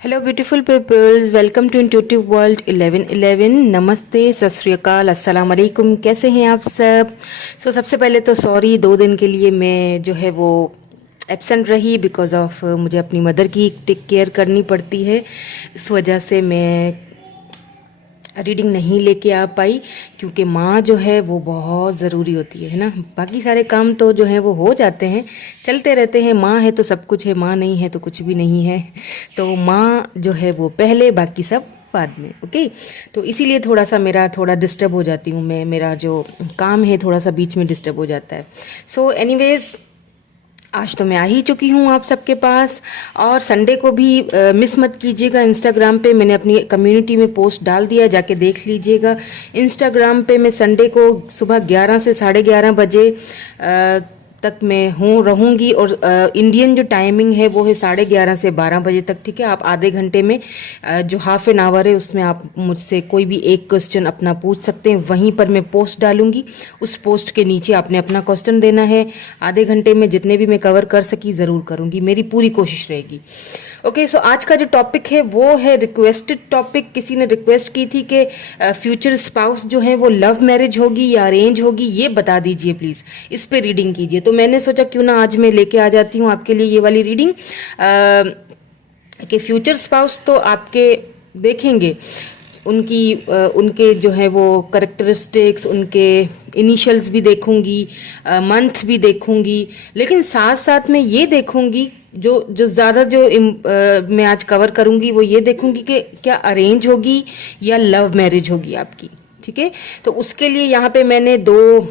Hello beautiful peoples, welcome to intuitive world 1111। नमस्ते, सत श्री अकाल, अस्सलाम वालेकुम। कैसे हैं आप सब? सबसे पहले तो सॉरी, 2 दिन के लिए मैं जो है वो एब्सेंट रही बिकॉज ऑफ मुझे अपनी मदर की टेक केयर करनी पड़ती है। इस वजह से मैं रीडिंग नहीं लेके आ पाई, क्योंकि माँ जो है वो बहुत ज़रूरी होती है ना। बाकी सारे काम तो जो है वो हो जाते हैं, चलते रहते हैं। माँ है तो सब कुछ है, माँ नहीं है तो कुछ भी नहीं है। तो माँ जो है वो पहले, बाकी सब बाद में। ओके, तो इसीलिए थोड़ा डिस्टर्ब हो जाती हूँ मैं। मेरा जो काम है थोड़ा सा बीच में डिस्टर्ब हो जाता है। सो एनीवेज, आज तो मैं आ ही चुकी हूँ आप सबके पास। और संडे को भी मिस मत कीजिएगा। इंस्टाग्राम पे मैंने अपनी कम्युनिटी में पोस्ट डाल दिया, जाके देख लीजिएगा। इंस्टाग्राम पे मैं संडे को सुबह 11 से 11:30 बजे तक मैं रहूँगी। और इंडियन जो टाइमिंग है वो है 11:30 से 12 बजे तक। ठीक है, आप आधे घंटे में जो हाफ एन आवर है उसमें आप मुझसे कोई भी एक क्वेश्चन अपना पूछ सकते हैं। वहीं पर मैं पोस्ट डालूंगी, उस पोस्ट के नीचे आपने अपना क्वेश्चन देना है। आधे घंटे में जितने भी मैं कवर कर सकी ज़रूर करूँगी, मेरी पूरी कोशिश रहेगी। ओके, सो आज का जो टॉपिक है वो है रिक्वेस्टेड टॉपिक। किसी ने रिक्वेस्ट की थी कि फ्यूचर स्पाउस जो है वो लव मैरिज होगी या अरेंज होगी, ये बता दीजिए प्लीज़, इस पे रीडिंग कीजिए। तो मैंने सोचा क्यों ना आज मैं लेके आ जाती हूँ आपके लिए ये वाली रीडिंग कि फ्यूचर स्पाउस तो आपके देखेंगे, उनके जो है वो करेक्टरिस्टिक्स, उनके इनिशियल्स भी देखूंगी, मंथ भी देखूंगी, लेकिन साथ साथ में ये देखूंगी जो ज़्यादा मैं आज कवर करूंगी वो ये देखूंगी कि क्या अरेंज होगी या लव मैरिज होगी आपकी। ठीक है, तो उसके लिए यहाँ पे मैंने 2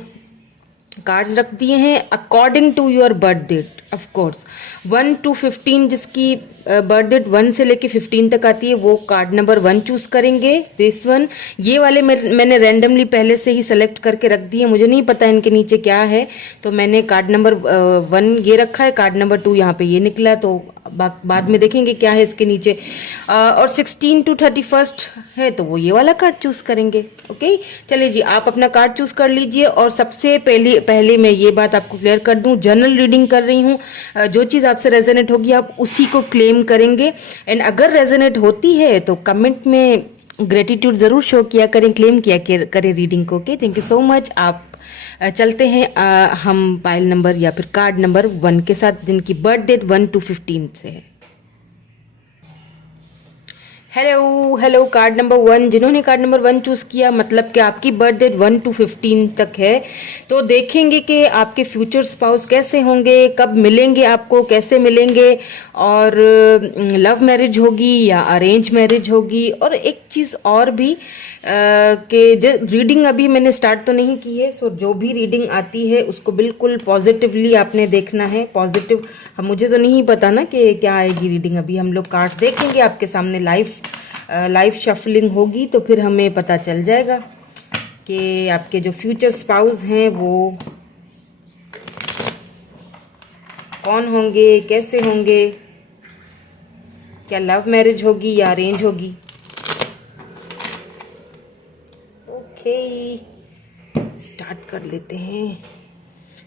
कार्ड्स रख दिए हैं according to your birth date. Of course 1 to 15, जिसकी बर्थ डेट 1 से लेके 15 तक आती है, वो कार्ड नंबर 1 चूज करेंगे। दिस वन, ये वाले मैंने रैंडमली पहले से ही सेलेक्ट करके रख दिए, मुझे नहीं पता इनके नीचे क्या है, तो मैंने कार्ड नंबर 1 ये रखा है, कार्ड नंबर 2 यहाँ पे ये निकला, तो बाद में देखेंगे क्या है इसके नीचे। और 16 to 31 है तो वो ये वाला कार्ड चूज करेंगे। ओके, चलिए जी, आप अपना कार्ड चूज कर लीजिए। और सबसे पहले मैं ये बात आपको क्लियर कर दूं, जनरल रीडिंग कर रही हूँ, जो चीज़ आपसे रेजोनेट होगी आप उसी को क्लेम करेंगे। एंड अगर रेजोनेट होती है तो कमेंट में ग्रेटिट्यूड ज़रूर शो किया करें, क्लेम किया करें रीडिंग को। Okay, thank you so much. आप चलते हैं हम पाइल नंबर या फिर कार्ड नंबर 1 के साथ, जिनकी बर्थ डेट 1 to 15 से है। हेलो कार्ड नंबर 1, जिन्होंने कार्ड नंबर 1 चूज किया, मतलब कि आपकी बर्थ डेट 1 to 15 तक है। तो देखेंगे कि आपके फ्यूचर स्पाउस कैसे होंगे, कब मिलेंगे आपको, कैसे मिलेंगे, और लव मैरिज होगी या अरेंज मैरिज होगी। और एक चीज़ और भी कि रीडिंग अभी मैंने स्टार्ट तो नहीं की है, सो जो भी रीडिंग आती है उसको बिल्कुल पॉजिटिवली आपने देखना है। पॉजिटिव, मुझे तो नहीं पता ना कि क्या आएगी रीडिंग, अभी हम लोग कार्ड्स देखेंगे आपके सामने, लाइव शफलिंग होगी तो फिर हमें पता चल जाएगा कि आपके जो फ्यूचर स्पाउस हैं वो कौन होंगे, कैसे होंगे, क्या लव मैरिज होगी या अरेंज होगी। ओके, स्टार्ट कर लेते हैं।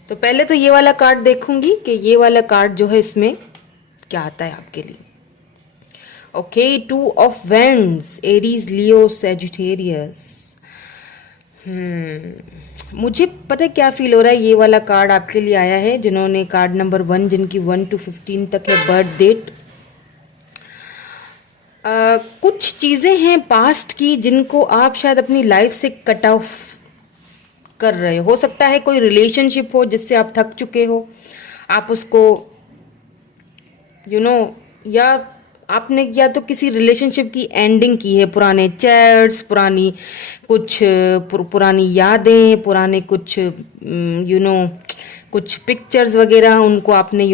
तो पहले तो ये वाला कार्ड देखूंगी कि ये वाला कार्ड जो है इसमें क्या आता है आपके लिए। Okay, 2 of Wands, Aries, Leo, Sagittarius. मुझे पता है क्या फील हो रहा है। ये वाला कार्ड आपके लिए आया है जिन्होंने कार्ड नंबर 1, जिनकी 1 to 15 तक है बर्थ डेट। कुछ चीजें हैं पास्ट की जिनको आप शायद अपनी लाइफ से कट ऑफ कर रहे हो सकता है कोई रिलेशनशिप हो जिससे आप थक चुके हो, आप उसको या आपने या तो किसी रिलेशनशिप की एंडिंग की है, पुराने चैट्स, पुरानी यादें, पुराने कुछ पिक्चर्स वगैरह, उनको आपने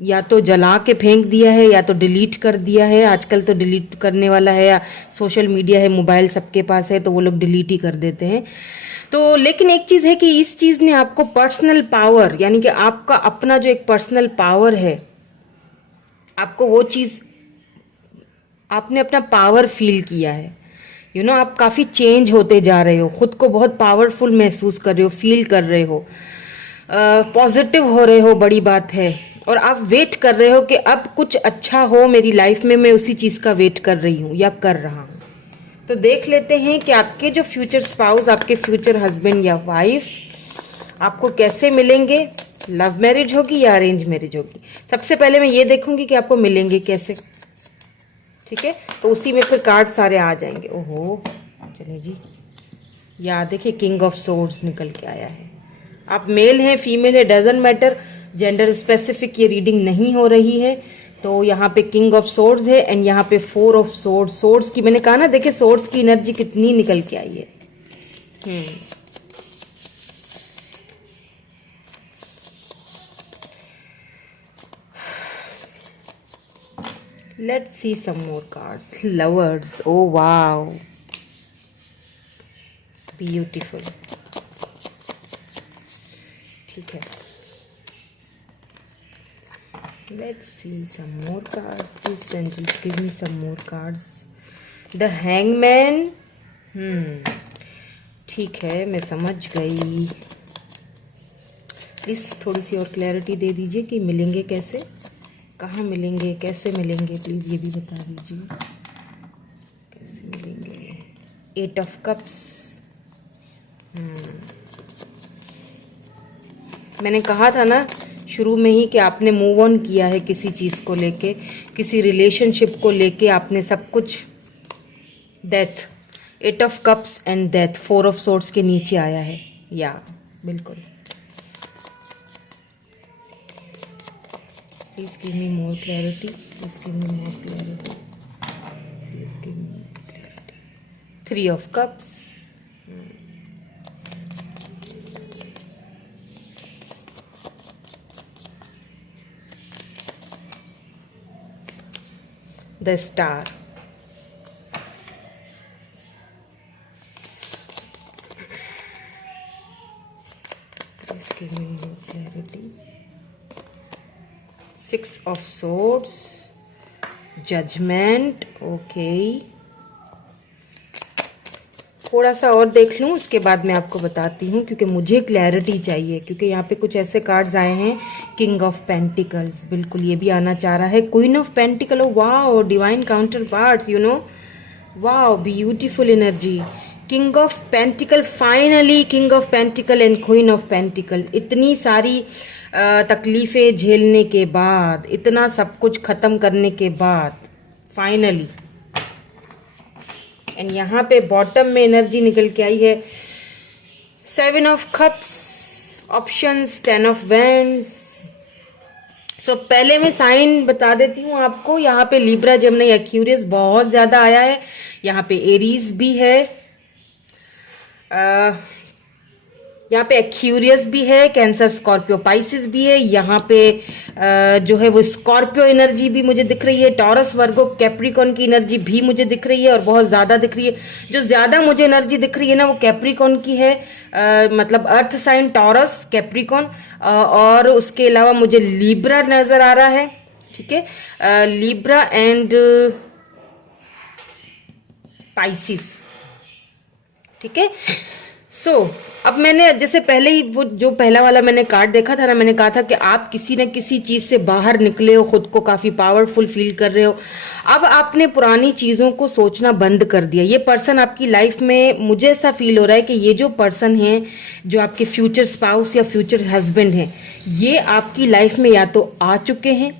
या तो जला के फेंक दिया है या तो डिलीट कर दिया है। आजकल तो डिलीट करने वाला है, या सोशल मीडिया है, मोबाइल सबके पास है, तो वो लोग डिलीट ही कर देते हैं। तो लेकिन एक चीज़ है कि इस चीज़ ने आपको पर्सनल पावर, यानी कि आपका अपना जो एक पर्सनल पावर है, आपको वो चीज़, आपने अपना पावर फील किया है। आप काफ़ी चेंज होते जा रहे हो, खुद को बहुत पावरफुल महसूस कर रहे हो, फील कर रहे हो, पॉजिटिव हो रहे हो, बड़ी बात है। और आप वेट कर रहे हो कि अब कुछ अच्छा हो मेरी लाइफ में, मैं उसी चीज़ का वेट कर रही हूँ या कर रहा हूँ। तो देख लेते हैं कि आपके जो फ्यूचर स्पाउस, आपके फ्यूचर हस्बैंड या वाइफ आपको कैसे मिलेंगे। लव मैरिज होगी या अरेंज मैरिज होगी, सबसे पहले मैं ये देखूंगी कि आपको मिलेंगे कैसे। ठीक है, तो उसी में फिर कार्ड सारे आ जाएंगे। ओहो, चलिए जी, या देखिए किंग ऑफ सोर्ड्स निकल के आया है। आप मेल हैं फीमेल है डजंट मैटर, जेंडर स्पेसिफिक ये रीडिंग नहीं हो रही है। तो यहाँ पे किंग ऑफ सोर्ड्स है एंड यहाँ पे 4 ऑफ सोर्ड्स। सोर्ड्स की मैंने कहा ना, देखिए सोर्ड्स की एनर्जी कितनी निकल के आई है। Let's see some more cards. Lovers. Oh wow. Beautiful. ठीक है. Let's see some more cards. Please angels give me some more cards. The Hangman. ठीक है, मैं समझ गई. प्लीज थोड़ी सी और क्लैरिटी दे दीजिए कि मिलेंगे कैसे, कहाँ मिलेंगे, कैसे मिलेंगे, प्लीज़ ये भी बता दीजिए कैसे मिलेंगे। 8 ऑफ कप्स। मैंने कहा था ना शुरू में ही कि आपने मूव ऑन किया है किसी चीज़ को लेके, किसी रिलेशनशिप को लेके आपने सब कुछ। Death, 8 of cups and death, 4 of swords के नीचे आया है। या बिल्कुल। Please give me more clarity. Please give me more clarity. Please give me more clarity. 3 of Cups. The Star. Please give me more clarity. 6 of Swords, Judgment. Okay, थोड़ा सा और देख लूँ उसके बाद मैं आपको बताती हूँ, क्योंकि मुझे क्लैरिटी चाहिए। क्योंकि यहाँ पे कुछ ऐसे कार्ड्स आए हैं, किंग ऑफ पेंटिकल्स, बिल्कुल ये भी आना चाह रहा है। Queen of pentacle, wow, divine counter parts, you know, wow, beautiful energy. King of pentacle, finally king of pentacle and queen of pentacle. इतनी सारी तकलीफ़ें झेलने के बाद, इतना सब कुछ ख़त्म करने के बाद फाइनली, एंड यहाँ पे बॉटम में एनर्जी निकल के आई है 7 of cups, options, 10 of wands. So पहले मैं साइन बता देती हूँ आपको। यहाँ पे लिब्रा, जेमिनी, एक्वेरियस बहुत ज़्यादा आया है। यहाँ पे एरीज भी है, यहाँ पे एक्वेरियस भी है, कैंसर, स्कॉर्पियो, पाइसिस भी है। यहाँ पे जो है वो स्कॉर्पियो एनर्जी भी मुझे दिख रही है। टॉरस, वर्गो, कैप्रिकॉन की एनर्जी भी मुझे दिख रही है और बहुत ज़्यादा दिख रही है। जो ज़्यादा मुझे एनर्जी दिख रही है ना, वो कैप्रिकॉन की है, मतलब अर्थ साइन टॉरस, कैप्रिकॉन, और उसके अलावा मुझे लिब्रा नज़र आ रहा है। ठीक है, लिब्रा एंड पाइसिस। ठीक है, सो अब मैंने जैसे पहले ही वो जो पहला वाला मैंने कार्ड देखा था ना, मैंने कहा था कि आप किसी न किसी चीज से बाहर निकले हो, खुद को काफी पावरफुल फील कर रहे हो। अब आपने पुरानी चीजों को सोचना बंद कर दिया। ये पर्सन आपकी लाइफ में, मुझे ऐसा फील हो रहा है कि ये जो पर्सन है, जो आपके फ्यूचर स्पाउस या फ्यूचर हस्बैंड हैं, ये आपकी लाइफ में या तो आ चुके हैं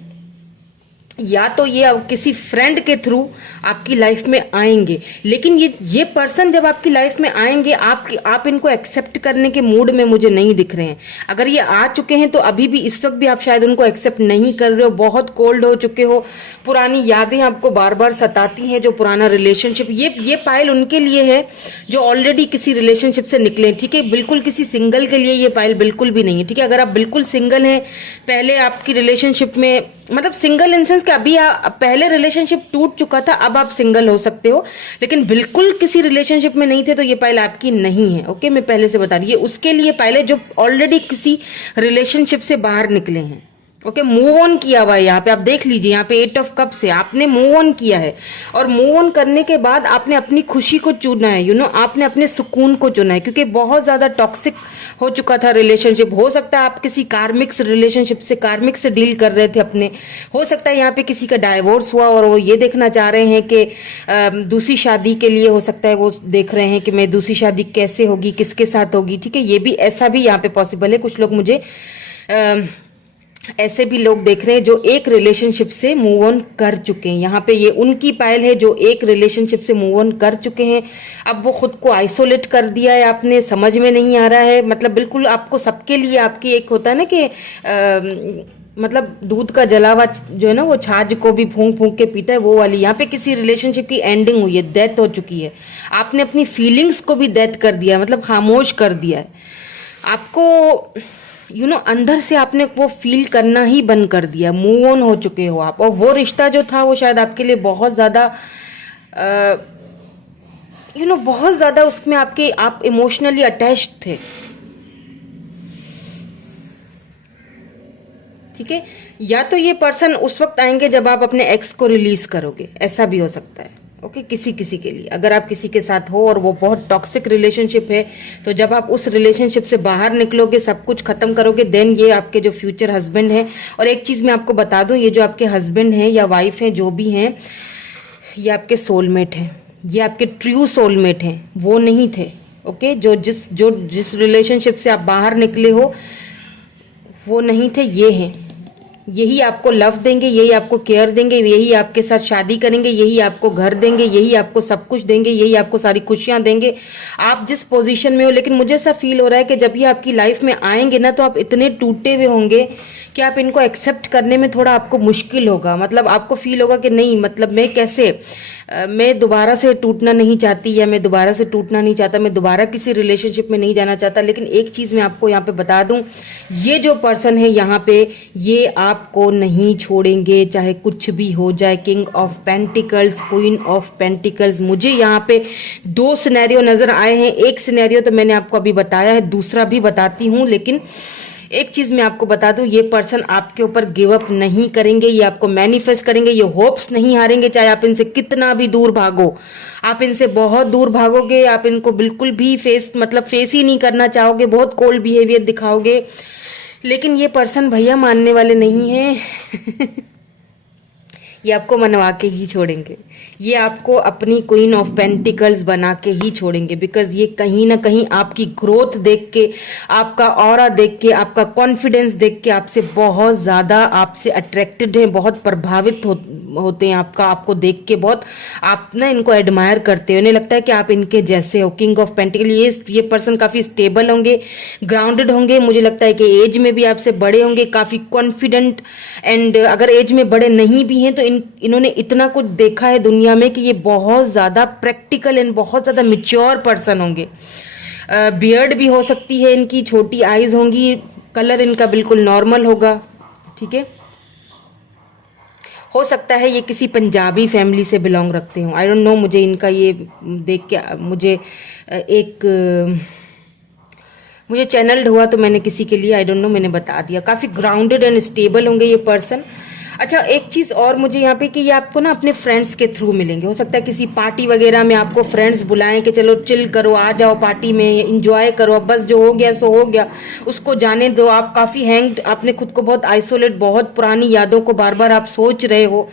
या तो ये अब किसी फ्रेंड के थ्रू आपकी लाइफ में आएंगे। लेकिन ये पर्सन जब आपकी लाइफ में आएंगे, आप इनको एक्सेप्ट करने के मूड में मुझे नहीं दिख रहे हैं। अगर ये आ चुके हैं तो अभी भी इस वक्त भी आप शायद उनको एक्सेप्ट नहीं कर रहे हो, बहुत कोल्ड हो चुके हो, पुरानी यादें आपको बार बार सताती हैं, जो पुराना रिलेशनशिप, ये पाइल उनके लिए है जो ऑलरेडी किसी रिलेशनशिप से निकले। ठीक है, बिल्कुल किसी सिंगल के लिए ये पाइल बिल्कुल भी नहीं है। ठीक है, अगर आप बिल्कुल सिंगल हैं, पहले आपकी रिलेशनशिप में, मतलब सिंगल इन सेंस कि अभी पहले रिलेशनशिप टूट चुका था, अब आप सिंगल हो सकते हो, लेकिन बिल्कुल किसी रिलेशनशिप में नहीं थे, तो ये पाइल आपकी नहीं है। ओके, मैं पहले से बता रही हूँ, उसके लिए पाइल है जो ऑलरेडी किसी रिलेशनशिप से बाहर निकले हैं। ओके, मूव ऑन किया हुआ है यहाँ पे, आप देख लीजिए यहाँ पे 8 ऑफ कप्स है, आपने मूव ऑन किया है। और मूव ऑन करने के बाद आपने अपनी खुशी को चुना है, आपने अपने सुकून को चुना है, क्योंकि बहुत ज्यादा टॉक्सिक हो चुका था रिलेशनशिप। हो सकता है आप किसी कार्मिक रिलेशनशिप से, कार्मिक से डील कर रहे थे अपने। हो सकता है यहाँ पे किसी का डाइवोर्स हुआ और वो ये देखना चाह रहे हैं कि दूसरी शादी के लिए, हो सकता है वो देख रहे हैं कि मैं दूसरी शादी कैसे होगी, किसके साथ होगी। ठीक है, ये भी, ऐसा भी यहाँ पे पॉसिबल है। कुछ लोग मुझे ऐसे भी लोग देख रहे हैं जो एक रिलेशनशिप से मूव ऑन कर चुके हैं। यहाँ पे ये उनकी पायल है जो एक रिलेशनशिप से मूव ऑन कर चुके हैं। अब वो खुद को आइसोलेट कर दिया है आपने, समझ में नहीं आ रहा है, मतलब बिल्कुल आपको सबके लिए आपकी एक होता है ना कि मतलब दूध का जला हुआ जो है ना वो छाछ को भी फूंक फूंक के पीता है, वो वाली यहाँ पे किसी रिलेशनशिप की एंडिंग हुई है, डेथ हो चुकी है। आपने अपनी फीलिंग्स को भी डेथ कर दिया, मतलब खामोश कर दिया है आपको। अंदर से आपने वो फील करना ही बंद कर दिया, मूव ऑन हो चुके हो आप। और वो रिश्ता जो था वो शायद आपके लिए बहुत ज्यादा बहुत ज्यादा उसमें आपके, आप इमोशनली अटैच्ड थे। ठीक है, या तो ये पर्सन उस वक्त आएंगे जब आप अपने एक्स को रिलीज करोगे, ऐसा भी हो सकता है। ओके, किसी किसी के लिए, अगर आप किसी के साथ हो और वो बहुत टॉक्सिक रिलेशनशिप है, तो जब आप उस रिलेशनशिप से बाहर निकलोगे, सब कुछ खत्म करोगे, देन ये आपके जो फ्यूचर हस्बैंड है। और एक चीज मैं आपको बता दूं, ये जो आपके हस्बैंड हैं या वाइफ हैं, जो भी हैं, ये आपके सोलमेट हैं, ये आपके ट्रू सोलमेट हैं, वो नहीं थे। ओके, जो जिस रिलेशनशिप से आप बाहर निकले हो वो नहीं थे, ये हैं। यही आपको लव देंगे, यही आपको केयर देंगे, यही आपके साथ शादी करेंगे, यही आपको घर देंगे, यही आपको सब कुछ देंगे, यही आपको सारी खुशियां देंगे, आप जिस पोजीशन में हो। लेकिन मुझे ऐसा फील हो रहा है कि जब ये आपकी लाइफ में आएंगे ना, तो आप इतने टूटे हुए होंगे कि आप इनको एक्सेप्ट करने में थोड़ा आपको मुश्किल होगा। मतलब आपको फील होगा कि नहीं, मतलब मैं कैसे, मैं दोबारा से टूटना नहीं चाहती, या मैं दोबारा से टूटना नहीं चाहता, मैं दोबारा किसी रिलेशनशिप में नहीं जाना चाहता। लेकिन एक चीज मैं आपको यहाँ पे बता दूं, ये जो पर्सन है यहाँ पे, ये आपको नहीं छोड़ेंगे चाहे कुछ भी हो जाए। King of pentacles, queen of pentacles, मुझे यहाँ पे 2 सिनेरियो नजर आए हैं। एक सिनेरियो तो मैंने आपको अभी बताया है, दूसरा भी बताती हूँ। लेकिन एक चीज मैं आपको बता दूं, ये पर्सन आपके ऊपर गिव अप नहीं करेंगे, ये आपको मैनिफेस्ट करेंगे, ये होप्स नहीं हारेंगे, चाहे आप इनसे कितना भी दूर भागो। आप इनसे बहुत दूर भागोगे, आप इनको बिल्कुल भी फेस ही नहीं करना चाहोगे, बहुत कोल्ड बिहेवियर दिखाओगे, लेकिन ये पर्सन भैया मानने वाले नहीं है। ये आपको मनवा के ही छोड़ेंगे, ये आपको अपनी क्वीन ऑफ पेंटिकल्स बना के ही छोड़ेंगे। बिकॉज ये कहीं ना कहीं आपकी ग्रोथ देख के, आपका ऑरा देख के, आपका कॉन्फिडेंस देख के आपसे बहुत ज्यादा आपसे अट्रैक्टेड है, बहुत प्रभावित होते हैं आपको देख के, बहुत आप ना इनको एडमायर करते हो, उन्हें लगता है कि आप इनके जैसे हो। किंग ऑफ पेंटिकल, ये पर्सन काफी स्टेबल होंगे, ग्राउंडेड होंगे, मुझे लगता है कि एज में भी आपसे बड़े होंगे, काफी कॉन्फिडेंट। एंड अगर एज में बड़े नहीं भी हैं तो इन्होंने इतना कुछ देखा है दुनिया में कि ये बहुत ज्यादा प्रैक्टिकल एंड बहुत ज्यादा मैच्योर पर्सन होंगे। बियर्ड भी हो सकती है इनकी, छोटी आईज होंगी, कलर इनका बिल्कुल नॉर्मल होगा। ठीक है, हो सकता है ये किसी पंजाबी फैमिली से बिलोंग रखते हो, आई डोंट नो। मुझे इनका ये देख के मुझे चैनल्ड हुआ तो मैंने किसी के लिए, आई डोंट नो, मैंने बता दिया। काफी ग्राउंडेड एंड स्टेबल होंगे ये पर्सन। अच्छा, एक चीज और मुझे यहाँ पे कि ये आपको ना अपने फ्रेंड्स के थ्रू मिलेंगे। हो सकता है किसी पार्टी वगैरह में आपको फ्रेंड्स बुलाएं कि चलो चिल करो, आ जाओ पार्टी में, एंजॉय करो, अब बस जो हो गया सो हो गया, उसको जाने दो। आप काफी हैंग्ड, आपने खुद को बहुत आइसोलेट, बहुत पुरानी यादों को बार बार आप सोच रहे हो,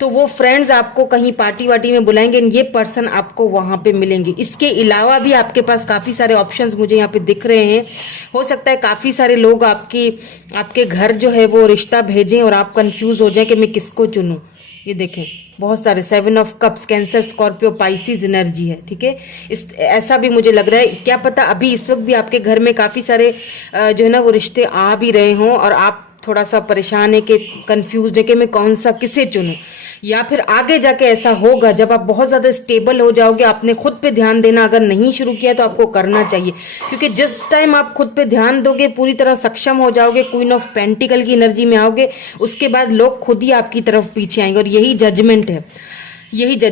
तो वो फ्रेंड्स आपको कहीं पार्टी वार्टी में बुलाएंगे, ये पर्सन आपको वहां पे मिलेंगे। इसके अलावा भी आपके पास काफी सारे ऑप्शंस मुझे यहाँ पे दिख रहे हैं। हो सकता है काफी सारे लोग आपके घर जो है वो रिश्ता भेजें और आप कंफ्यूज हो जाए कि मैं किसको चुनूं। ये देखें, बहुत सारे 7 of cups, cancer, Scorpio, Pisces energy है। ठीक है, ऐसा भी मुझे लग रहा है, क्या पता अभी इस वक्त भी आपके घर में काफी सारे जो है ना वो रिश्ते आ भी रहे हों और आप थोड़ा सा परेशान है कि कंफ्यूज है कि मैं कौन सा किसे चुनूं। या फिर आगे जाके ऐसा होगा जब आप बहुत ज्यादा स्टेबल हो जाओगे। आपने खुद पे ध्यान देना अगर नहीं शुरू किया तो आपको करना चाहिए, क्योंकि जिस टाइम आप खुद पे ध्यान दोगे, पूरी तरह सक्षम हो जाओगे, क्वीन ऑफ पेंटिकल की एनर्जी में आओगे, उसके बाद लोग खुद ही आपकी तरफ पीछे आएंगे। और यही जजमेंट है,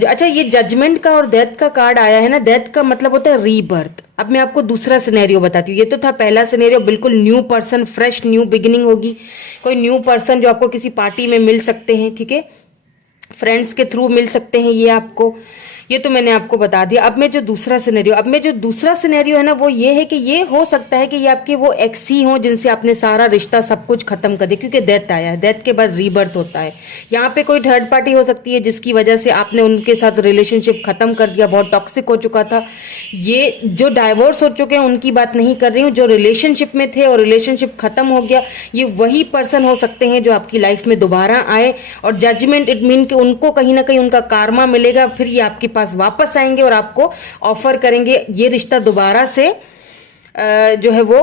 अच्छा, ये जजमेंट का और डेथ का कार्ड आया है ना। डेथ का मतलब होता है रीबर्थ, अब मैं आपको दूसरा सिनेरियो बताती हूँ। ये तो था पहला सिनेरियो, बिल्कुल new person, fresh new beginning होगी, कोई न्यू पर्सन जो आपको किसी पार्टी में मिल सकते हैं, ठीक है, फ्रेंड्स के थ्रू मिल सकते हैं ये आपको, ये तो मैंने आपको बता दिया। अब मैं जो दूसरा सिनेरियो है ना, वो ये है कि ये हो सकता है कि ये आपके वो एक्स ही हों जिनसे आपने सारा रिश्ता सब कुछ खत्म कर दिया, क्योंकि डेथ आया है, डेथ के बाद रीबर्थ होता है। यहाँ पे कोई थर्ड पार्टी हो सकती है जिसकी वजह से आपने उनके साथ रिलेशनशिप खत्म कर दिया, बहुत टॉक्सिक हो चुका था। ये जो डाइवोर्स हो चुके हैं उनकी बात नहीं कर रही हूँ, जो रिलेशनशिप में थे और रिलेशनशिप खत्म हो गया, ये वही पर्सन हो सकते हैं जो आपकी लाइफ में दोबारा आए, और जजमेंट इट मीन कि उनको कहीं ना कहीं उनका कार्मा मिलेगा, फिर ये आपके पास वापस आएंगे और आपको ऑफर करेंगे ये रिश्ता दोबारा से जो है वो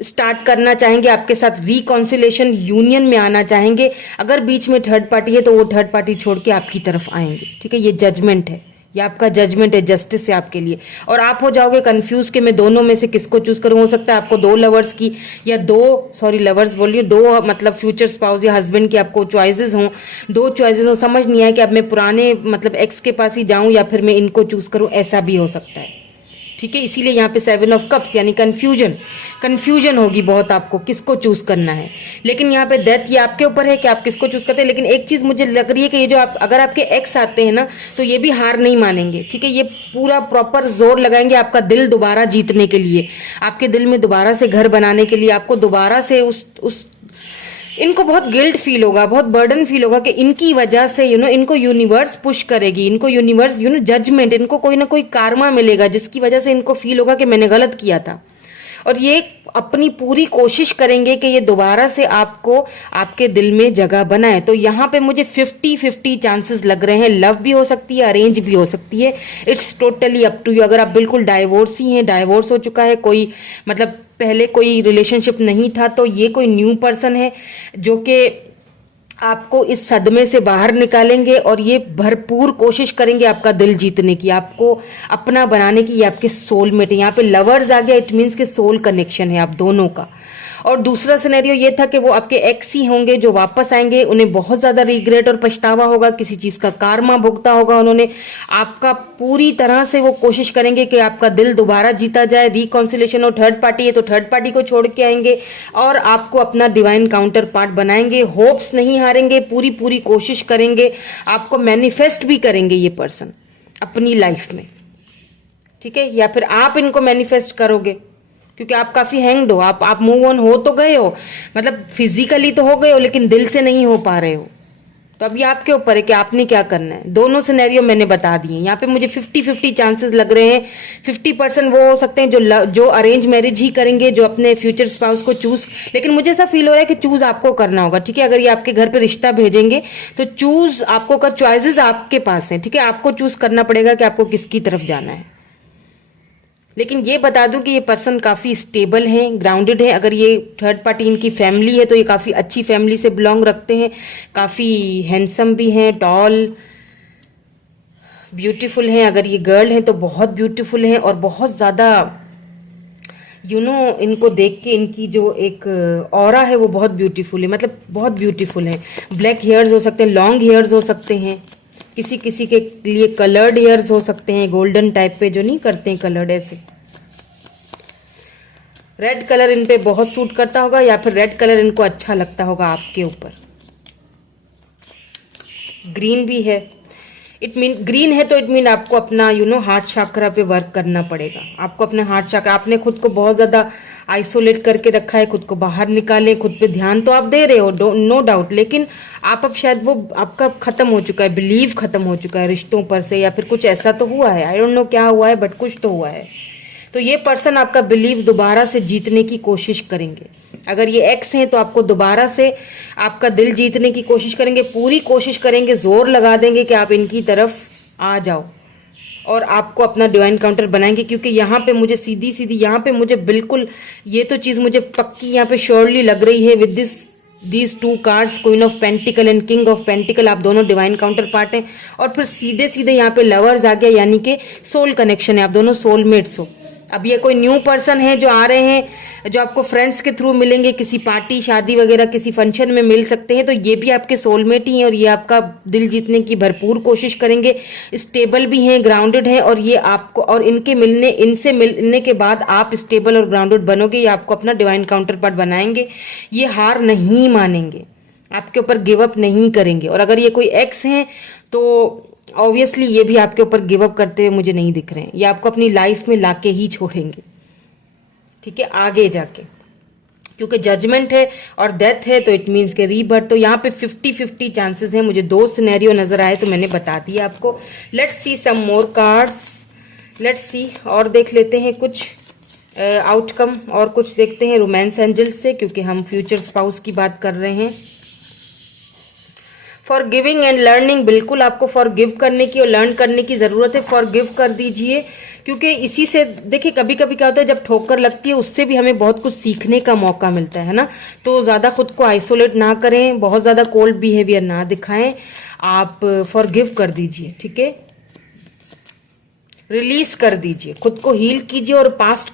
स्टार्ट करना चाहेंगे, आपके साथ रिकॉन्सिलेशन यूनियन में आना चाहेंगे। अगर बीच में थर्ड पार्टी है तो वो थर्ड पार्टी छोड़ के आपकी तरफ आएंगे, ठीक है। ये जजमेंट है, ये आपका जजमेंट है, जस्टिस है आपके लिए। और आप हो जाओगे कंफ्यूज कि मैं दोनों में से किसको चूज करूं। हो सकता है आपको दो लवर्स की या लवर्स बोल रही हूँ, दो मतलब फ्यूचर स्पाउस या हस्बैंड की आपको चॉइसेस हों, दो चॉइसेस हो, समझ नहीं आया कि अब मैं पुराने मतलब एक्स के पास ही जाऊं या फिर मैं इनको चूज करूं, ऐसा भी हो सकता है, ठीक है। इसीलिए यहाँ पे 7 ऑफ कप्स यानी कंफ्यूजन होगी बहुत आपको किसको चूज करना है। लेकिन यहाँ पे डेथ, ये आपके ऊपर है कि आप किसको चूज करते हैं। लेकिन एक चीज मुझे लग रही है कि ये जो आप अगर आपके एक्स आते हैं ना, तो ये भी हार नहीं मानेंगे, ठीक है। ये पूरा प्रॉपर जोर लगाएंगे आपका दिल दोबारा जीतने के लिए, आपके दिल में दोबारा से घर बनाने के लिए, आपको दोबारा से उस इनको बहुत गिल्ट फील होगा, बहुत बर्डन फील होगा कि इनकी वजह से इनको यूनिवर्स पुश करेगी, इनको यूनिवर्स जजमेंट, इनको कोई ना कोई कार्मा मिलेगा जिसकी वजह से इनको फील होगा कि मैंने गलत किया था। और ये अपनी पूरी कोशिश करेंगे कि ये दोबारा से आपको आपके दिल में जगह बनाए। तो यहाँ पे मुझे 50-50 चांसेस लग रहे हैं। लव भी हो सकती है, अरेंज भी हो सकती है, it's totally up to you. अगर आप बिल्कुल डाइवोर्सी हैं, डाइवोर्स हो चुका है, कोई मतलब पहले कोई रिलेशनशिप नहीं था, तो ये कोई न्यू पर्सन है जो कि आपको इस सदमे से बाहर निकालेंगे और ये भरपूर कोशिश करेंगे आपका दिल जीतने की, आपको अपना बनाने की। ये आपके सोलमेट है। यहाँ पे लवर्स आ गया, इट मीन्स के सोल कनेक्शन है आप दोनों का। और दूसरा सिनेरियो ये था कि वो आपके एक्स ही होंगे जो वापस आएंगे, उन्हें बहुत ज्यादा रिग्रेट और पछतावा होगा, किसी चीज का कार्मा भुगता होगा उन्होंने। आपका पूरी तरह से वो कोशिश करेंगे कि आपका दिल दोबारा जीता जाए, रिकॉन्सिलेशन। और थर्ड पार्टी है तो थर्ड पार्टी को छोड़ के आएंगे और आपको अपना डिवाइन काउंटर पार्ट बनाएंगे। होप्स नहीं हारेंगे, पूरी पूरी कोशिश करेंगे, आपको मैनिफेस्ट भी करेंगे ये पर्सन अपनी लाइफ में, ठीक है। या फिर आप इनको मैनिफेस्ट करोगे, क्योंकि आप काफी हैंग्ड हो, आप मूव ऑन हो तो गए हो, मतलब फिजिकली तो हो गए हो लेकिन दिल से नहीं हो पा रहे हो। तो अब ये आपके ऊपर है कि आपने क्या करना है। दोनों सिनेरियो मैंने बता दिए। यहाँ पे मुझे 50-50 चांसेस लग रहे हैं। 50% वो हो सकते हैं जो अरेंज मैरिज ही करेंगे, जो अपने फ्यूचर स्पाउस को चूज, लेकिन मुझे ऐसा फील हो रहा है कि चूज आपको करना होगा, ठीक है। अगर ये आपके घर पे रिश्ता भेजेंगे तो चूज आपको कर, चॉइसेस आपके पास हैं, ठीक है। आपको चूज करना पड़ेगा कि आपको किसकी तरफ जाना है। लेकिन ये बता दूं कि ये पर्सन काफी स्टेबल हैं, ग्राउंडेड है। अगर ये थर्ड पार्टी इनकी फैमिली है तो ये काफी अच्छी फैमिली से बिलोंग रखते हैं, काफी हैंडसम भी हैं, टॉल, ब्यूटीफुल हैं। अगर ये गर्ल हैं तो बहुत ब्यूटीफुल हैं और बहुत ज्यादा इनको देख के इनकी जो एक ऑरा है वो बहुत ब्यूटीफुल है, मतलब बहुत ब्यूटीफुल है। ब्लैक हेयर्स हो सकते हैं, लॉन्ग हेयर्स हो सकते हैं, किसी किसी के लिए कलर्ड हेयर्स हो सकते हैं, गोल्डन टाइप पे जो नहीं करते हैं कलर्ड, ऐसे। रेड कलर इन पे बहुत सूट करता होगा या फिर रेड कलर इनको अच्छा लगता होगा आपके ऊपर। ग्रीन भी है, ग्रीन है तो इट मीन आपको अपना हार्ट चक्रा पे वर्क करना पड़ेगा। आपको अपने हार्ट चक्रा, आपने खुद को बहुत ज्यादा आइसोलेट करके रखा है, खुद को बाहर निकाले, खुद पे ध्यान तो आप दे रहे हो, नो डाउट, लेकिन आप अब शायद वो आपका खत्म हो चुका है, बिलीव खत्म हो चुका है रिश्तों पर से, या फिर कुछ ऐसा तो हुआ है, आई डोंट नो क्या हुआ है बट कुछ तो हुआ है। तो ये पर्सन आपका बिलीव दोबारा से जीतने की कोशिश करेंगे। अगर ये एक्स हैं तो आपको दोबारा से आपका दिल जीतने की कोशिश करेंगे, पूरी कोशिश करेंगे, जोर लगा देंगे कि आप इनकी तरफ आ जाओ और आपको अपना डिवाइन काउंटर बनाएंगे। क्योंकि यहाँ पे मुझे सीधी यहाँ पे मुझे बिल्कुल ये तो चीज मुझे पक्की यहाँ पे श्योरली लग रही है with these 2 cards, queen of pentacle and king of pentacle. आप दोनों डिवाइन काउंटर पार्ट हैं और फिर सीधे यहाँ पे लवर्स आ गया, यानी कि सोल कनेक्शन है, आप दोनों सोलमेट्स हो। अब ये कोई न्यू पर्सन है जो आ रहे हैं, जो आपको फ्रेंड्स के थ्रू मिलेंगे, किसी पार्टी शादी वगैरह किसी फंक्शन में मिल सकते हैं, तो ये भी आपके सोलमेट ही हैं और ये आपका दिल जीतने की भरपूर कोशिश करेंगे, स्टेबल भी हैं, ग्राउंडेड हैं, और ये आपको, और इनसे मिलने के बाद आप स्टेबल और ग्राउंडेड बनोगे, ये आपको अपना डिवाइन काउंटर पार्ट बनाएंगे, ये हार नहीं मानेंगे, आपके ऊपर गिव अप नहीं करेंगे। और अगर ये कोई एक्स हैं तो ऑब्वियसली ये भी आपके ऊपर गिव अप करते हुए मुझे नहीं दिख रहे हैं, ये आपको अपनी लाइफ में लाके ही छोड़ेंगे, ठीक है, आगे जाके, क्योंकि जजमेंट है और डेथ है तो इट मीन्स के रीबर्थ। तो यहाँ पे 50-50 चांसेस हैं। मुझे 2 सिनेरियो नजर आए तो मैंने बता दिया आपको। Let's see some more cards, let's see, और देख लेते हैं कुछ आउटकम, और कुछ देखते हैं रोमांस एंजल्स से, क्योंकि हम फ्यूचर स्पाउस की बात कर रहे हैं। फॉर गिविंग एंड लर्निंग, बिल्कुल आपको फॉर गिव करने की और लर्न करने की ज़रूरत है। फॉर गिव कर दीजिए, क्योंकि इसी से देखिए कभी कभी क्या होता है, जब ठोकर लगती है उससे भी हमें बहुत कुछ सीखने का मौका मिलता है ना। तो ज़्यादा खुद को आइसोलेट ना करें, बहुत ज़्यादा कोल्ड बिहेवियर ना दिखाएं, आप फॉर गिव कर दीजिए, ठीक है, रिलीज कर दीजिए, खुद को हील कीजिए और पास्ट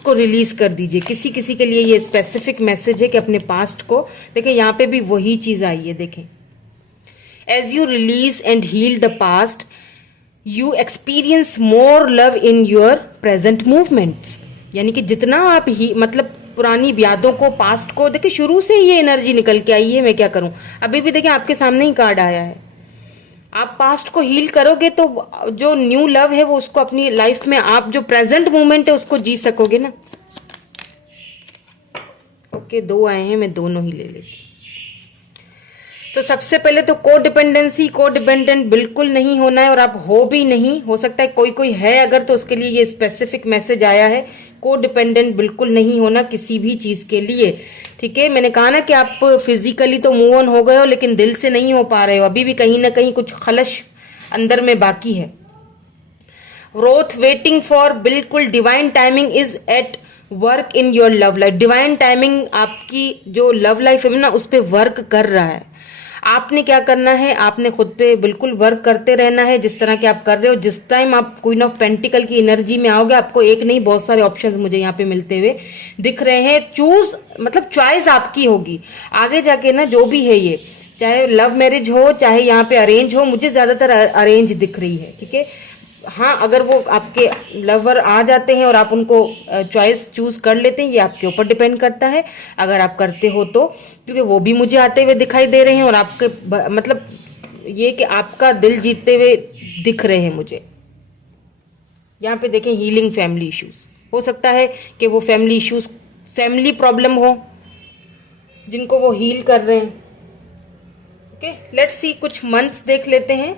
को रिलीज कर दीजिए। किसी किसी के लिए ये स्पेसिफिक मैसेज है कि अपने पास्ट को, देखिए यहाँ पे भी वही चीज आई है, देखें, as you release and heal the past you experience more love in your present movements. यानी कि जितना आप ही मतलब पुरानी यादों को, पास्ट को, देखिए शुरू से ये एनर्जी निकल के आई है, मैं क्या करूं, अभी भी देखिए आपके सामने ही कार्ड आया है। आप पास्ट को हील करोगे तो जो न्यू लव है वो उसको अपनी लाइफ में, आप जो प्रेजेंट मोमेंट है उसको जी सकोगे ना। ओके, 2 आए हैं, मैं दोनों ही ले लेती। तो सबसे पहले तो को डिपेंडेंट बिल्कुल नहीं होना है, और आप हो भी नहीं, हो सकता है कोई है अगर, तो उसके लिए ये स्पेसिफिक मैसेज आया है। को डिपेंडेंट बिल्कुल नहीं होना किसी भी चीज के लिए, ठीक है। मैंने कहा ना कि आप फिजिकली तो मूव ऑन हो गए हो, लेकिन दिल से नहीं हो पा रहे हो, अभी भी कहीं ना कहीं कुछ खलश अंदर में बाकी है। ग्रोथ वेटिंग फॉर, बिल्कुल divine timing is at work in your love life. Divine timing आपकी जो लव लाइफ है ना उस पर वर्क कर रहा है। आपने क्या करना है, आपने खुद पे बिल्कुल वर्क करते रहना है, जिस तरह के आप कर रहे हो। जिस टाइम आप क्वीन ऑफ पेंटिकल की एनर्जी में आओगे, आपको एक नहीं बहुत सारे ऑप्शंस मुझे यहाँ पे मिलते हुए दिख रहे हैं। चूज मतलब चॉइस आपकी होगी आगे जाके ना, जो भी है ये, चाहे लव मैरिज हो चाहे यहाँ पे अरेंज हो, मुझे ज्यादातर अरेंज दिख रही है, ठीक है। हाँ, अगर वो आपके लवर आ जाते हैं और आप उनको चॉइस चूज कर लेते हैं, ये आपके ऊपर डिपेंड करता है, अगर आप करते हो तो, क्योंकि वो भी मुझे आते हुए दिखाई दे रहे हैं, और आपके मतलब ये कि आपका दिल जीतते हुए दिख रहे हैं मुझे। यहाँ पे देखें, हीलिंग फैमिली इश्यूज, हो सकता है कि वो फैमिली इश्यूज, फैमिली प्रॉब्लम हो जिनको वो हील कर रहे हैं। ओके, लेट्स सी, कुछ मंथ्स देख लेते हैं,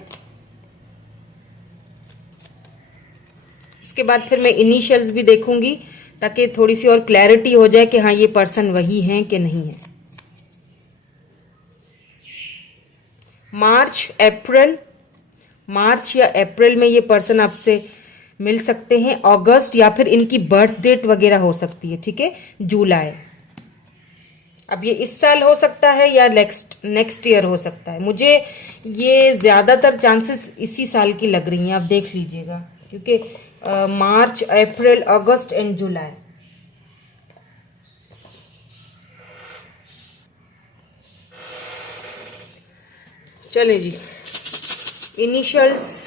उसके बाद फिर मैं इनिशियल्स भी देखूंगी ताकि थोड़ी सी और क्लैरिटी हो जाए कि हाँ ये पर्सन वही है कि नहीं है। मार्च या अप्रैल में ये पर्सन आपसे मिल सकते हैं। अगस्त या फिर इनकी बर्थ डेट वगैरह हो सकती है, ठीक है, जुलाई। अब ये इस साल हो सकता है या नेक्स्ट ईयर हो सकता है। मुझे ये ज्यादातर चांसेस इसी साल की लग रही हैं, आप देख लीजिएगा, क्योंकि मार्च, अप्रैल, अगस्त एंड जुलाई। चले जी, इनिशियल्स,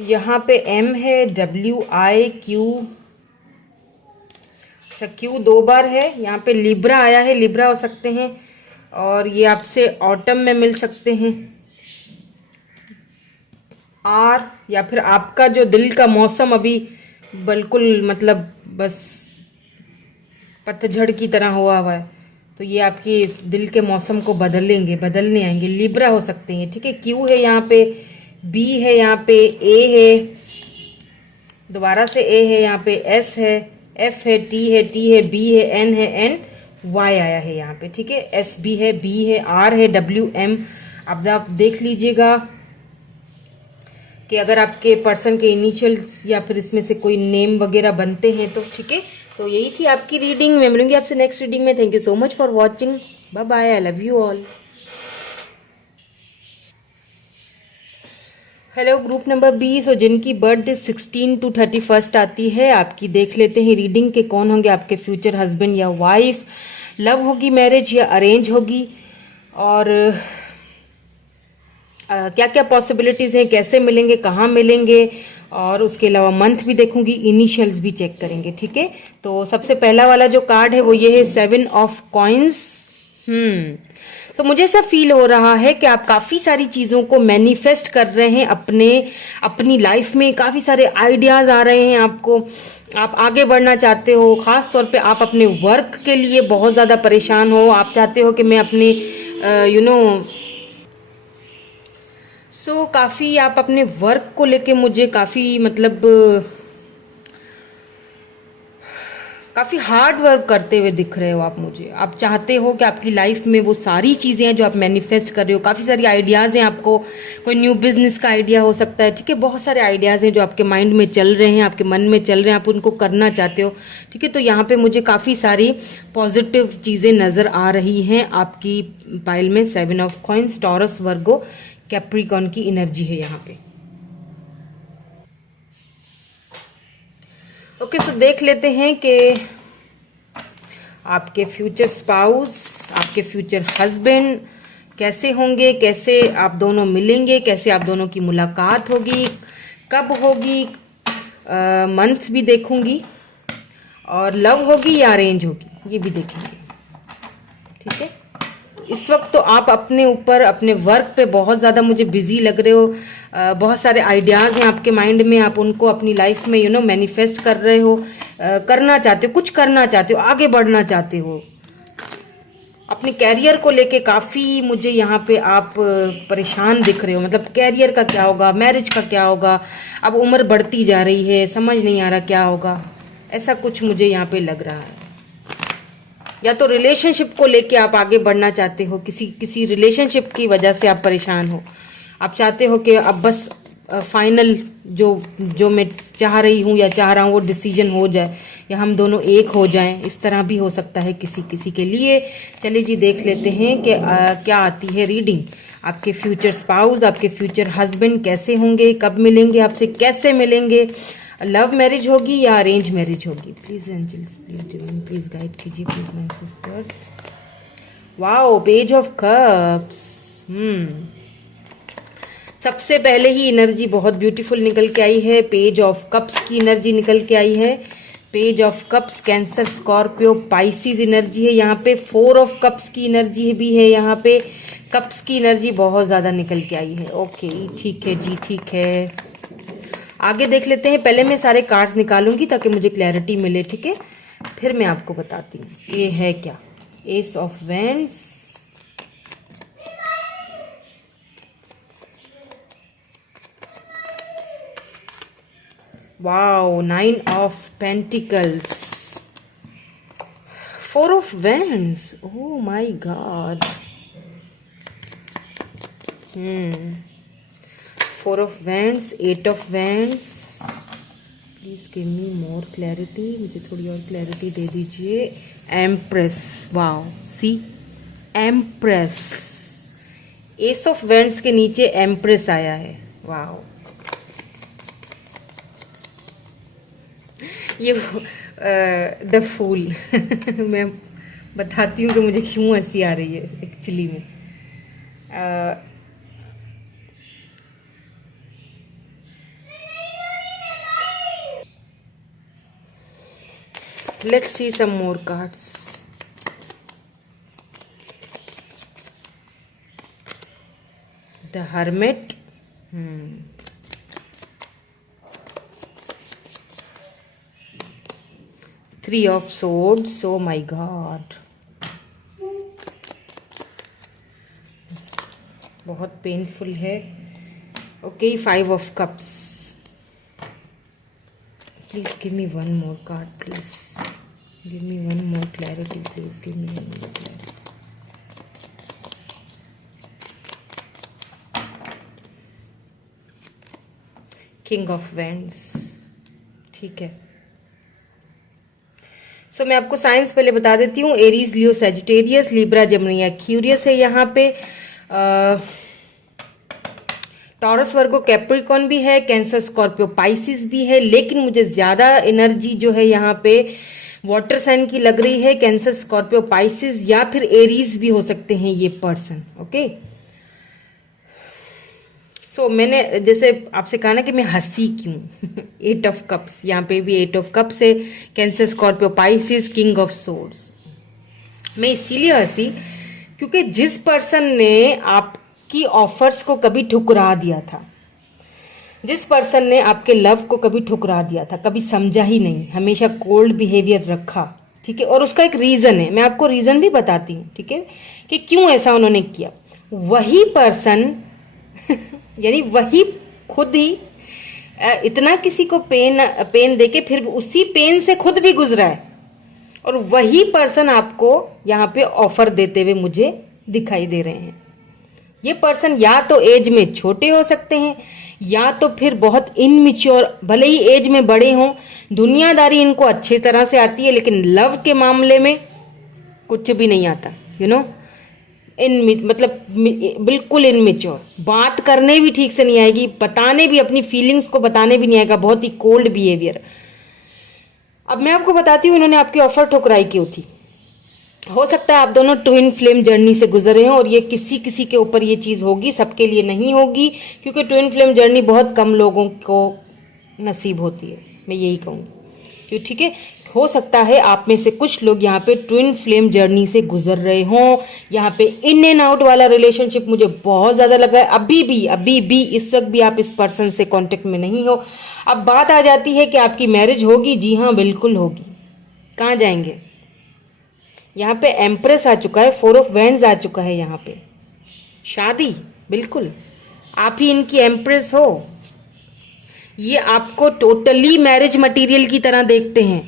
यहाँ पे M है, WIQ, अच्छा Q 2 बार है, यहाँ पे लिब्रा आया है, लिब्रा हो सकते हैं, और ये आपसे ऑटम में मिल सकते हैं। R, या फिर आपका जो दिल का मौसम अभी बिल्कुल मतलब बस पतझड़ की तरह हुआ है, तो ये आपकी दिल के मौसम को बदलने आएंगे, लिब्रा हो सकते हैं, ठीक है। Q है यहाँ पे, B है यहाँ पे, A है, दोबारा से A है यहाँ पे, S है, F है, T है, B है, N है, Y आया है यहाँ पे, ठीक है। SB है, B है, R है, WM अब आप देख लीजिएगा कि अगर आपके पर्सन के इनिशियल्स या फिर इसमें से कोई नेम वगैरह बनते हैं तो ठीक है। तो यही थी आपकी रीडिंग। मैं मिलूंगी आपसे नेक्स्ट रीडिंग में। Thank you so much for watching. Bye bye. I love you all. Hello group number 20 और जिनकी बर्थडे 16 to 31 आती है, आपकी देख लेते हैं रीडिंग के कौन होंगे आपके फ्यूचर हस्बैंड या वाइफ। लव होगी, मैरिज या अरेंज होगी, और क्या क्या पॉसिबिलिटीज़ हैं, कैसे मिलेंगे, कहाँ मिलेंगे, और उसके अलावा मंथ भी देखूंगी, इनिशियल्स भी चेक करेंगे। ठीक है। तो सबसे पहला वाला जो कार्ड है वो ये है 7 ऑफ कॉइन्स। तो मुझे ऐसा फील हो रहा है कि आप काफ़ी सारी चीज़ों को मैनिफेस्ट कर रहे हैं अपनी लाइफ में। काफ़ी सारे आइडियाज़ आ रहे हैं आपको, आप आगे बढ़ना चाहते हो। ख़ास तौर पे आप अपने वर्क के लिए बहुत ज़्यादा परेशान हो। आप चाहते हो कि मैं अपने काफ़ी आप अपने वर्क को लेके मुझे काफ़ी काफ़ी हार्ड वर्क करते हुए दिख रहे हो आप मुझे। आप चाहते हो कि आपकी लाइफ में वो सारी चीज़ें हैं जो आप मैनिफेस्ट कर रहे हो। काफ़ी सारी आइडियाज़ हैं आपको। कोई न्यू बिजनेस का आइडिया हो सकता है। ठीक है। बहुत सारे आइडियाज़ हैं जो आपके माइंड में चल रहे हैं, आपके मन में चल रहे हैं, आप उनको करना चाहते हो। ठीक है। तो यहाँ पे मुझे काफ़ी सारी पॉजिटिव चीज़ें नज़र आ रही हैं आपकी पाइल में। 7 of coins, taurus, Virgo, Capricorn की एनर्जी है यहाँ पे। ओके, सो देख लेते हैं कि आपके फ्यूचर स्पाउस, आपके फ्यूचर हस्बैंड कैसे होंगे, कैसे आप दोनों मिलेंगे, कैसे आप दोनों की मुलाकात होगी, कब होगी, मंथ्स भी देखूंगी, और लव होगी या अरेंज होगी ये भी देखेंगे। ठीक है। इस वक्त तो आप अपने ऊपर, अपने वर्क पे बहुत ज़्यादा मुझे बिजी लग रहे हो। बहुत सारे आइडियाज़ हैं आपके माइंड में, आप उनको अपनी लाइफ में मैनिफेस्ट कर रहे हो, करना चाहते हो, कुछ करना चाहते हो, आगे बढ़ना चाहते हो। अपने कैरियर को लेके काफ़ी मुझे यहाँ पे आप परेशान दिख रहे हो। मतलब कैरियर का क्या होगा, मैरिज का क्या होगा, अब उम्र बढ़ती जा रही है, समझ नहीं आ रहा क्या होगा, ऐसा कुछ मुझे यहाँ पे लग रहा है। या तो रिलेशनशिप को लेके आप आगे बढ़ना चाहते हो, किसी रिलेशनशिप की वजह से आप परेशान हो। आप चाहते हो कि अब बस फाइनल जो मैं चाह रही हूँ या चाह रहा हूँ वो डिसीजन हो जाए, या हम दोनों एक हो जाएं। इस तरह भी हो सकता है किसी के लिए। चलिए जी देख लेते हैं कि क्या आती है रीडिंग। आपके फ्यूचर स्पाउस, आपके फ्यूचर हस्बैंड कैसे होंगे, कब मिलेंगे आपसे, कैसे मिलेंगे, लव मैरिज होगी या अरेंज मैरिज होगी। Please angels, please divine, please guide कीजिए, please my sisters. Wow, page of cups. सबसे पहले ही एनर्जी बहुत ब्यूटीफुल निकल के आई है। पेज ऑफ कप्स की एनर्जी निकल के आई है। Page of cups, cancer, Scorpio, Pisces energy है यहाँ पे। 4 ऑफ कप्स की एनर्जी भी है यहाँ पे। कप्स की एनर्जी बहुत ज़्यादा निकल के आई है। ओके, ठीक है जी, ठीक है। आगे देख लेते हैं। पहले मैं सारे कार्ड्स निकालूंगी ताकि मुझे क्लैरिटी मिले। ठीक है, फिर मैं आपको बताती हूँ ये है क्या। Ace of wands, wow, 9 of pentacles, 4 of wands, oh my god, 4 of wands, 8 of wands. Please give me more clarity, मुझे थोड़ी और क्लैरिटी दे दीजिए। Empress, wow, see empress, ace of wands के नीचे एम्प्रेस आया है। वाओ, ये द फूल मैं बताती हूँ कि मुझे क्यों हंसी आ रही है एक्चुअली में। Let's see some more cards. The hermit, Three of swords, oh my god, बहुत पेनफुल है। Okay, 5 of cups. Please give me one more card, please give me one more clarity, please give me one more clarity. King of wands, ठीक है। सो मैं आपको science पहले बता देती हूँ। एरीज, लियो, सैजिटेरियस, लिब्रा, जेमिनी, एक्वेरियस है यहाँ पे। टॉरस, वर्गो, कैप्रिकॉर्न भी है, कैंसर, स्कॉर्पियो, पाइसिस भी है, लेकिन मुझे ज्यादा एनर्जी जो है यहाँ पे वाटर साइन की लग रही है। कैंसर, स्कॉर्पियो, पाइसिस या फिर एरीज भी हो सकते हैं ये पर्सन, ओके। सो मैंने जैसे आपसे कहा ना कि मैं हंसी क्यों 8 ऑफ कप्स, यहाँ पे भी 8 ऑफ कप्स है। Cancer, Scorpio, Pisces, king of swords. मैं इसीलिए हंसी क्योंकि जिस पर्सन ने आपकी ऑफर्स को कभी ठुकरा दिया था, जिस पर्सन ने आपके लव को कभी ठुकरा दिया था, कभी समझा ही नहीं, हमेशा कोल्ड बिहेवियर रखा, ठीक है, और उसका एक रीजन है, मैं आपको रीजन भी बताती हूँ, ठीक है, कि क्यों ऐसा उन्होंने किया। वही पर्सन यानी वही खुद ही इतना किसी को पेन देके फिर उसी पेन से खुद भी गुजरा है, और वही पर्सन आपको यहाँ पे ऑफर देते हुए मुझे दिखाई दे रहे हैं। ये पर्सन या तो एज में छोटे हो सकते हैं या तो फिर बहुत इनमिच्योर, भले ही एज में बड़े हों, दुनियादारी इनको अच्छी तरह से आती है, लेकिन लव के मामले में कुछ भी नहीं आता, यू नो, मतलब बिल्कुल इनमिच्योर, बात करने भी ठीक से नहीं आएगी, बताने भी, अपनी फीलिंग्स को बताने भी नहीं आएगा, बहुत ही कोल्ड बिहेवियर। अब मैं आपको बताती हूँ इन्होंने आपकी ऑफर ठुकराई क्यों थी। हो सकता है आप दोनों ट्विन फ्लेम जर्नी से गुजरे हैं, और ये किसी किसी के ऊपर ये चीज होगी, सबके लिए नहीं होगी, क्योंकि ट्विन फ्लेम जर्नी बहुत कम लोगों को नसीब होती है, मैं यही कहूँगी। क्यों, ठीक है, हो सकता है आप में से कुछ लोग यहाँ पे ट्विन फ्लेम जर्नी से गुजर रहे हों। यहाँ पे इन एंड आउट वाला रिलेशनशिप मुझे बहुत ज्यादा लगा है। अभी भी इस वक्त भी आप इस पर्सन से कांटेक्ट में नहीं हो। अब बात आ जाती है कि आपकी मैरिज होगी। जी हाँ, बिल्कुल होगी। कहाँ जाएंगे? यहाँ पे एम्प्रेस आ चुका है, 4 ऑफ वैंड्स आ चुका है। यहाँ पे शादी, बिल्कुल आप ही इनकी एम्प्रेस हो। ये आपको टोटली मैरिज मटेरियल की तरह देखते हैं।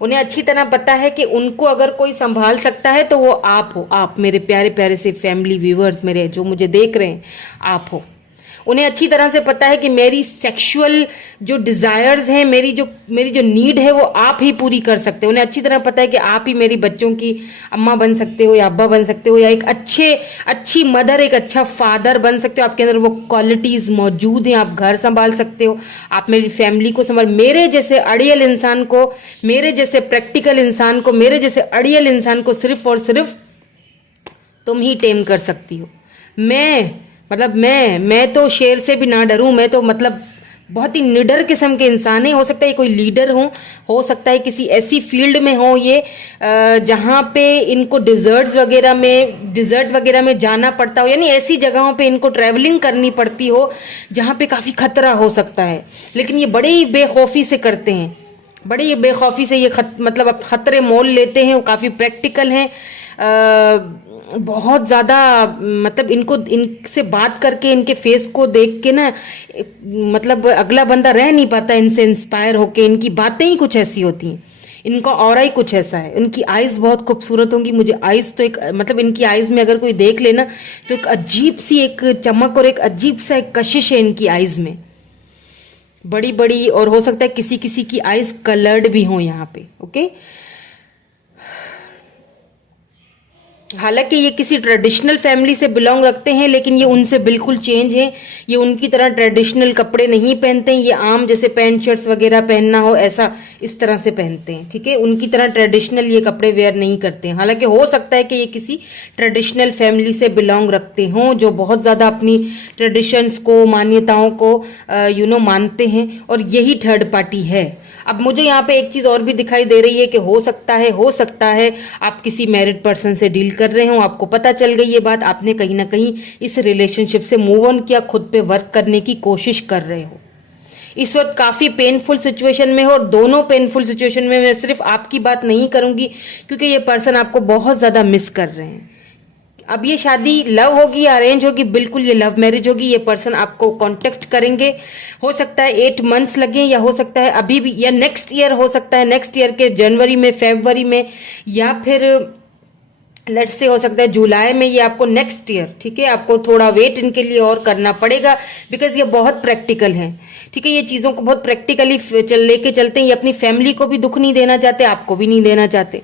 उन्हें अच्छी तरह पता है कि उनको अगर कोई संभाल सकता है तो वो आप हो। आप मेरे प्यारे प्यारे से फैमिली व्यूअर्स, मेरे जो मुझे देख रहे हैं, आप हो। उन्हें अच्छी तरह से पता है कि मेरी सेक्सुअल जो डिजायर्स हैं, मेरी जो नीड है, वो आप ही पूरी कर सकते हो। उन्हें अच्छी तरह पता है कि आप ही मेरी बच्चों की अम्मा बन सकते हो या अब्बा बन सकते हो, या एक अच्छी मदर, एक अच्छा फादर बन सकते हो। आपके अंदर वो क्वालिटीज मौजूद हैं। आप घर संभाल सकते हो, आप मेरी फैमिली को संभाल, मेरे जैसे अड़ियल इंसान को, मेरे जैसे प्रैक्टिकल इंसान को, मेरे जैसे अड़ियल इंसान को सिर्फ और सिर्फ तुम ही टेम कर सकती हो। मैं तो शेर से भी ना डरूं। मैं तो मतलब बहुत ही निडर किस्म के इंसान है। हो सकता है कोई लीडर हो सकता है किसी ऐसी फील्ड में हो ये जहां पे इनको डिजर्ट वगैरह में जाना पड़ता हो, यानी ऐसी जगहों पे इनको ट्रैवलिंग करनी पड़ती हो जहां पे काफी खतरा हो सकता है। लेकिन ये बड़े ही बेखौफी से करते हैं, बड़े ही बेखौफी से ये मतलब खतरे मोल लेते हैं। वो काफी प्रैक्टिकल हैं, बहुत ज्यादा, मतलब इनसे बात करके, इनके फेस को देख के ना, मतलब अगला बंदा रह नहीं पाता इनसे इंस्पायर होके। इनकी बातें ही कुछ ऐसी होती हैं, इनका ऑरा ही कुछ ऐसा है। इनकी आईज बहुत खूबसूरत होंगी। मुझे आईज तो एक, मतलब इनकी आईज में अगर कोई देख लेना तो एक अजीब सी एक चमक और एक अजीब सा एक कशिश है इनकी आईज में, बड़ी बड़ी। और हो सकता है किसी किसी की आईज कलर्ड भी हो यहाँ पे, ओके। हालांकि ये किसी ट्रेडिशनल फैमिली से बिलोंग रखते हैं, लेकिन ये उनसे बिल्कुल चेंज है। ये उनकी तरह ट्रेडिशनल कपड़े नहीं पहनते हैं। ये आम जैसे पैंट शर्ट्स वगैरह पहनना हो ऐसा इस तरह से पहनते हैं, ठीक है। उनकी तरह ट्रेडिशनल ये कपड़े वेयर नहीं करते हैं। हालांकि हो सकता है कि ये किसी ट्रेडिशनल फैमिली से बिलोंग रखते हों जो बहुत ज्यादा अपनी ट्रेडिशंस को, मान्यताओं को मानते हैं, और यही थर्ड पार्टी है। अब मुझे यहाँ पे एक चीज और भी दिखाई दे रही है कि हो सकता है आप किसी मैरिड पर्सन से डील कर रहे हो। आपको पता चल गई ये बात, आपने कहीं ना कहीं इस रिलेशनशिप से मूव ऑन किया, खुद पे वर्क करने की कोशिश कर रहे हो। इस वक्त काफी पेनफुल सिचुएशन में हो, और दोनों पेनफुल सिचुएशन में मैं सिर्फ आपकी बात नहीं करूंगी, क्योंकि ये पर्सन आपको बहुत ज्यादा मिस कर रहे हैं। अब ये शादी लव होगी या अरेंज होगी, बिल्कुल ये लव मैरिज होगी। ये पर्सन आपको कांटेक्ट करेंगे। हो सकता है 8 मंथ्स लगे, या हो सकता है अभी भी, या नेक्स्ट ईयर हो सकता है, नेक्स्ट ईयर के जनवरी में, फरवरी में, या फिर लेट्स से हो सकता है जुलाई में, ये आपको नेक्स्ट ईयर, ठीक है, आपको थोड़ा वेट इनके लिए और करना पड़ेगा, बिकॉज ये बहुत प्रैक्टिकल है, ठीक है, ये चीज़ों को बहुत प्रैक्टिकली लेके चलते हैं, ये अपनी फैमिली को भी दुख नहीं देना चाहते, आपको भी नहीं देना चाहते।